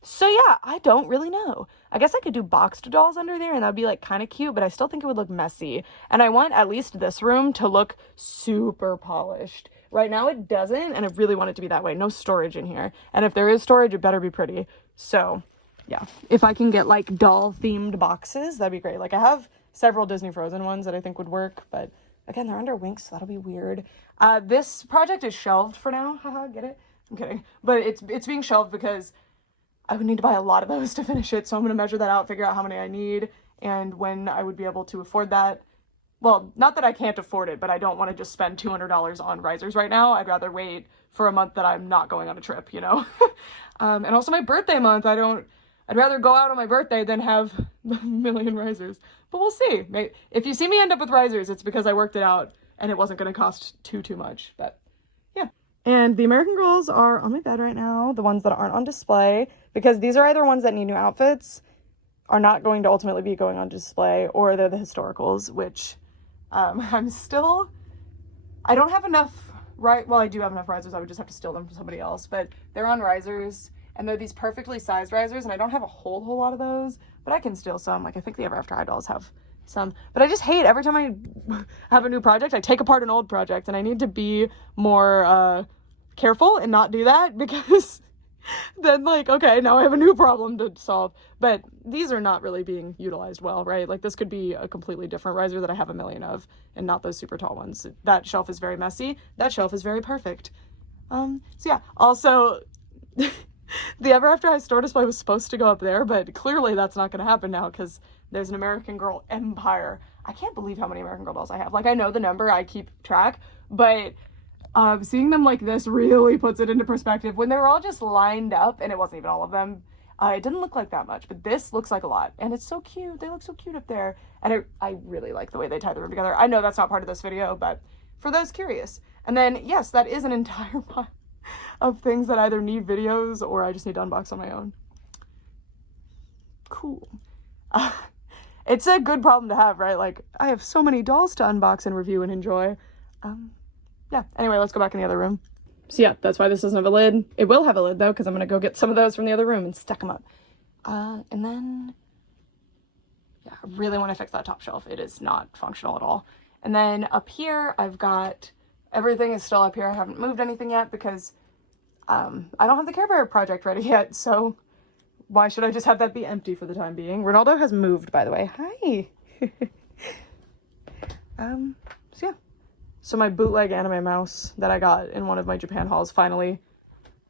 So yeah, I don't really know. I guess I could do boxed dolls under there and that'd be like kind of cute, but I still think it would look messy. And I want at least this room to look super polished. Right now it doesn't, and I really want it to be that way. No storage in here. And if there is storage, it better be pretty. So yeah, if I can get like doll themed boxes, that'd be great. Like I have several Disney Frozen ones that I think would work, but again, they're under Winx, so that'll be weird. This project is shelved for now. Haha, get it? I'm kidding. But it's being shelved because I would need to buy a lot of those to finish it. So I'm going to measure that out, figure out how many I need, and when I would be able to afford that. Well, not that I can't afford it, but I don't want to just spend $200 on risers right now. I'd rather wait for a month that I'm not going on a trip, you know? And also my birthday month, I'd rather go out on my birthday than have a million risers. But we'll see. If you see me end up with risers, it's because I worked it out and it wasn't going to cost too much. But yeah. And the American Girls are on my bed right now, the ones that aren't on display, because these are either ones that need new outfits, are not going to ultimately be going on display, or they're the historicals, which I don't have enough, well, I do have enough risers, I would just have to steal them from somebody else, but they're on risers, and they're these perfectly sized risers, and I don't have a whole lot of those, but I can steal some. Like, I think the Ever After High dolls have some, but I just hate every time I have a new project, I take apart an old project, and I need to be more careful and not do that, because then like, okay, now I have a new problem to solve. But these are not really being utilized well, right? Like this could be a completely different riser that I have a million of, and not those super tall ones. That shelf is very messy, that shelf is very perfect. So yeah, also the Ever After High store display was supposed to go up there, but clearly that's not going to happen now, because there's an American Girl empire. I can't believe how many American Girl dolls I have. Like, I know the number, I keep track, but seeing them like this really puts it into perspective. When they were all just lined up, and it wasn't even all of them, it didn't look like that much, but this looks like a lot, and it's so cute. They look so cute up there, and I really like the way they tie the room together. I know that's not part of this video, but for those curious. And then, yes, that is an entire pile of things that either need videos or I just need to unbox on my own. Cool. It's a good problem to have, right? Like, I have so many dolls to unbox and review and enjoy. Yeah, anyway, let's go back in the other room. So yeah, that's why this doesn't have a lid. It will have a lid though, because I'm gonna go get some of those from the other room and stack them up. And then, yeah, I really want to fix that top shelf. It is not functional at all. And then up here, I've got, everything is still up here. I haven't moved anything yet because I don't have the Care Bear project ready yet, so why should I just have that be empty for the time being? Ronaldo has moved, by the way. Hi! So yeah. So my bootleg anime mouse that I got in one of my Japan hauls, finally,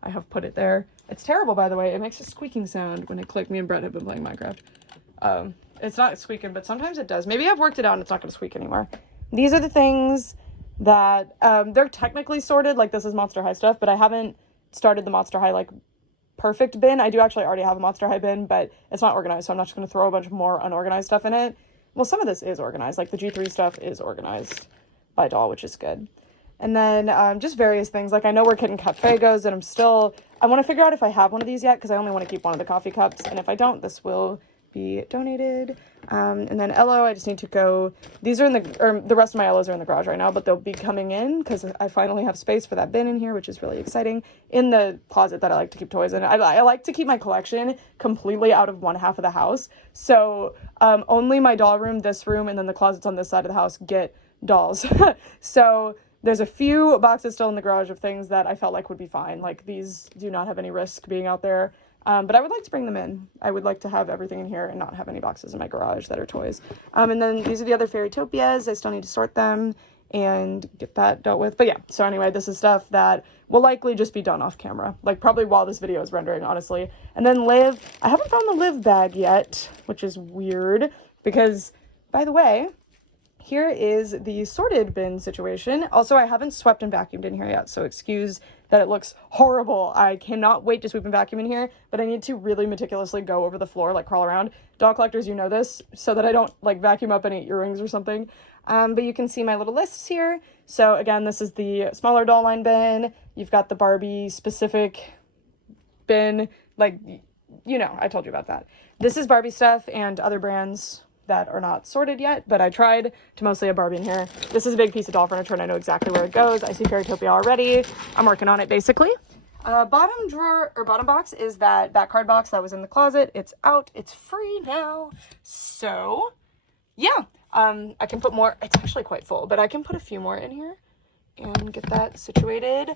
I have put it there. It's terrible, by the way. It makes a squeaking sound when it clicked. Me and Brett have been playing Minecraft. It's not squeaking, but sometimes it does. Maybe I've worked it out and it's not going to squeak anymore. These are the things that, they're technically sorted, like this is Monster High stuff, but I haven't started the Monster High, like, perfect bin. I do actually already have a Monster High bin, but it's not organized, so I'm not just going to throw a bunch more unorganized stuff in it. well, some of this is organized. Like the G3 stuff is organized by doll, which is good. And then just various things. Like I know where Kitten Cafe goes, and I want to figure out if I have one of these yet, because I only want to keep one of the coffee cups. And if I don't, this will be donated. And then Ello, I just need to go. These are the rest of my Ellos are in the garage right now, but they'll be coming in because I finally have space for that bin in here, which is really exciting. In the closet that I like to keep toys in. I like to keep my collection completely out of one half of the house. So only my doll room, this room, and then the closets on this side of the house get dolls. So there's a few boxes still in the garage of things that I felt like would be fine. Like these do not have any risk being out there. But I would like to bring them in. I would like to have everything in here and not have any boxes in my garage that are toys. And then these are the other Fairytopias. I still need to sort them and get that dealt with. But yeah, so anyway, this is stuff that will likely just be done off camera. Like probably while this video is rendering, honestly. And then Liv, I haven't found the Liv bag yet, which is weird because, by the way, here is the sorted bin situation. Also, I haven't swept and vacuumed in here yet, so excuse that it looks horrible. I cannot wait to sweep and vacuum in here, but I need to really meticulously go over the floor, like crawl around. Doll collectors, you know this, so that I don't like vacuum up any earrings or something. But you can see my little lists here. So again, this is the smaller doll line bin. You've got the Barbie specific bin, like, you know, I told you about that. This is Barbie stuff and other brands that are not sorted yet, but I tried to mostly have Barbie in here. This is a big piece of doll furniture and I know exactly where it goes. I see Fairytopia already. I'm working on it basically. Bottom drawer or bottom box is that card box that was in the closet. It's out. It's free now. So yeah, I can put more. It's actually quite full, but I can put a few more in here and get that situated.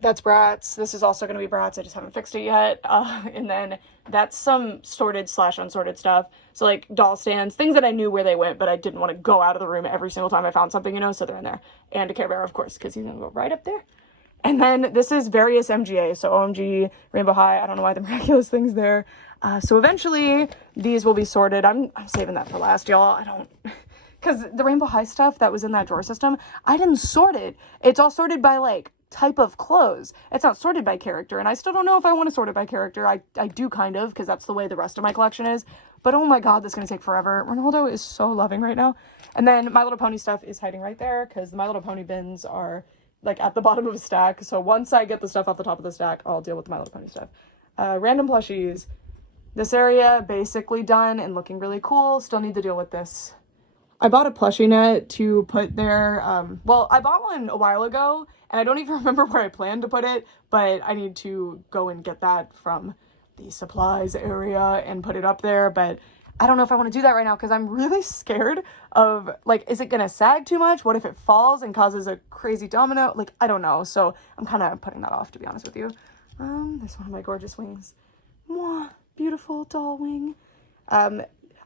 That's Bratz. This is also going to be Bratz. I just haven't fixed it yet. And then that's some sorted / unsorted stuff. So like doll stands, things that I knew where they went, but I didn't want to go out of the room every single time I found something, you know, so they're in there. And a Care Bear, of course, because he's going to go right up there. And then this is various MGA. So OMG, Rainbow High. I don't know why the miraculous thing's there. So eventually these will be sorted. I'm saving that for last, y'all. Because the Rainbow High stuff that was in that drawer system, I didn't sort it. It's all sorted by like type of clothes. It's not sorted by character, and I still don't know if I want to sort it by character. I do kind of, because that's the way the rest of my collection is, but oh my god, this is going to take forever. Ronaldo is so loving right now. And then My Little Pony stuff is hiding right there, because the My Little Pony bins are like at the bottom of a stack, so once I get the stuff off the top of the stack, I'll deal with the My Little Pony stuff. Random plushies. This area basically done and looking really cool. Still need to deal with this. I bought a plushie net to put there. Well, I bought one a while ago, and I don't even remember where I planned to put it, but I need to go and get that from the supplies area and put it up there. But I don't know if I want to do that right now because I'm really scared of, like, is it going to sag too much? What if it falls and causes a crazy domino? Like, I don't know. So I'm kind of putting that off, to be honest with you. This one of my gorgeous wings. Mwah, beautiful doll wing.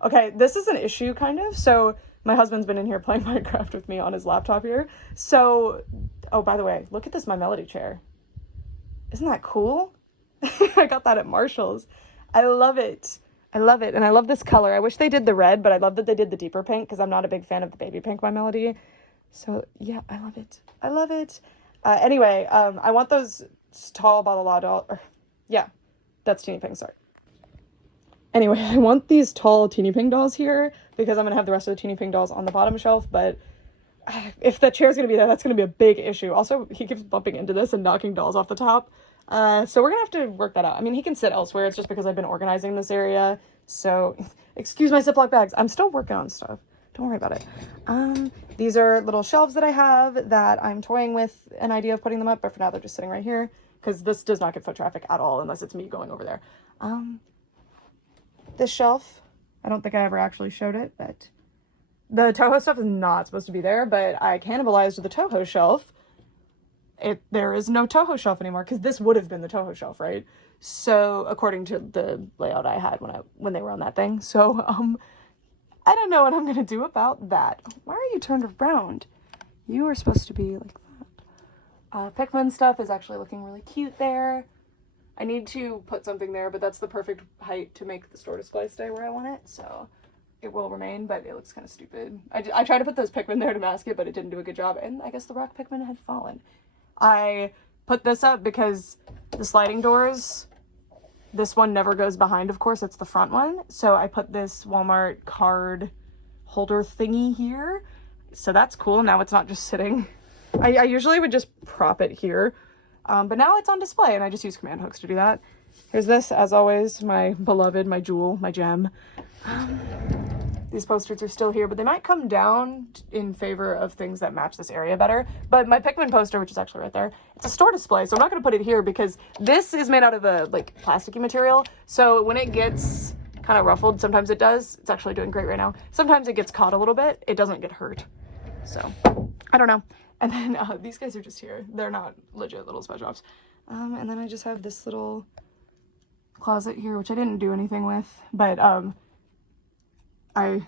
Okay, this is an issue, kind of. So my husband's been in here playing Minecraft with me on his laptop here. So, oh, by the way, look at this My Melody chair. Isn't that cool? I got that at Marshall's. I love it. I love it. And I love this color. I wish they did the red, but I love that they did the deeper pink because I'm not a big fan of the baby pink My Melody. So, yeah, I love it. I love it. Anyway, I want those tall Bala doll. Yeah, that's Teeny Pink, sorry. Anyway, I want these tall Teeny Pink dolls here because I'm going to have the rest of the Teeny Pink dolls on the bottom shelf, but if that chair's going to be there, that's going to be a big issue. Also, he keeps bumping into this and knocking dolls off the top. So we're going to have to work that out. I mean, he can sit elsewhere. It's just because I've been organizing this area. So, excuse my Ziploc bags. I'm still working on stuff. Don't worry about it. These are little shelves that I have that I'm toying with an idea of putting them up, but for now they're just sitting right here because this does not get foot traffic at all unless it's me going over there. This shelf, I don't think I ever actually showed it, but the Toho stuff is not supposed to be there, but I cannibalized the Toho shelf. There is no Toho shelf anymore because this would have been the Toho shelf, right? So according to the layout I had when they were on that thing. So I don't know what I'm gonna do about that. Why are you turned around? You are supposed to be like that. Pikmin stuff is actually looking really cute there. I need to put something there, but that's the perfect height to make the store display stay where I want it, so it will remain, but it looks kind of stupid. I tried to put those Pikmin there to mask it, but it didn't do a good job, and I guess the rock Pikmin had fallen. I put this up because the sliding doors This one never goes behind, of course, it's the front one. So I put this Walmart card holder thingy here. So that's cool. Now it's not just sitting. I usually would just prop it here. But now it's on display and I just use command hooks to do that. Here's this, as always, my beloved, my jewel, my gem. These posters are still here, but they might come down in favor of things that match this area better. But my Pikmin poster, which is actually right there, it's a store display, so I'm not going to put it here because this is made out of a, like, plasticky material. So when it gets kind of ruffled, sometimes it does. It's actually doing great right now. Sometimes it gets caught a little bit. It doesn't get hurt. So, I don't know. And then these guys are just here. They're not legit little SpongeBobs. And then I just have this little closet here, which I didn't do anything with, but I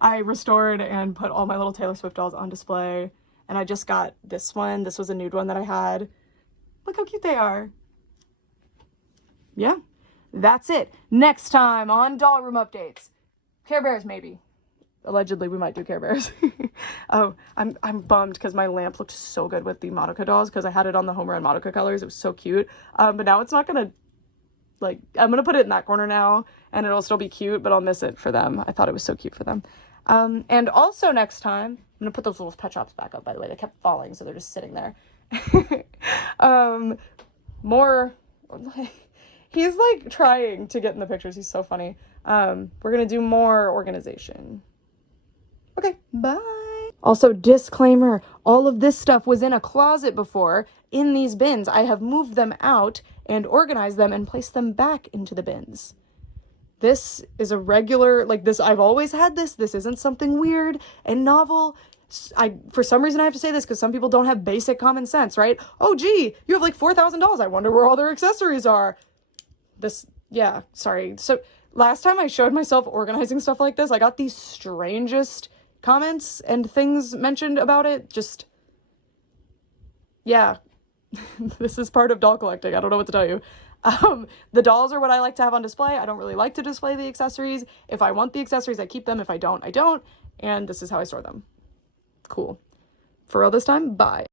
I restored and put all my little Taylor Swift dolls on display, and I just got this one. This was a nude one that I had. Look how cute they are. Yeah, that's it. Next time on Doll Room Updates. Care Bears, maybe. Allegedly, we might do Care Bears. Oh, I'm bummed because my lamp looked so good with the Monica dolls because I had it on the Homer and Monica colors. It was so cute. But now it's not gonna, like, I'm gonna put it in that corner now and it'll still be cute, but I'll miss it for them. I thought it was so cute for them. And also next time, I'm gonna put those little pet shops back up, by the way. They kept falling, so they're just sitting there. More, he's like trying to get in the pictures. He's so funny. We're gonna do more organization. Okay, bye. Also, disclaimer, all of this stuff was in a closet before in these bins. I have moved them out and organized them and placed them back into the bins. This is a regular, like this, I've always had this. This isn't something weird and novel. For some reason I have to say this because some people don't have basic common sense, right? Oh, gee, you have like $4,000. I wonder where all their accessories are. Yeah, sorry. So last time I showed myself organizing stuff like this, I got the strangest comments and things mentioned about it. Just, yeah, this is part of doll collecting. I don't know what to tell you. The dolls are what I like to have on display. I don't really like to display the accessories. If I want the accessories, I keep them. If I don't, I don't. And this is how I store them. Cool. For real this time, bye.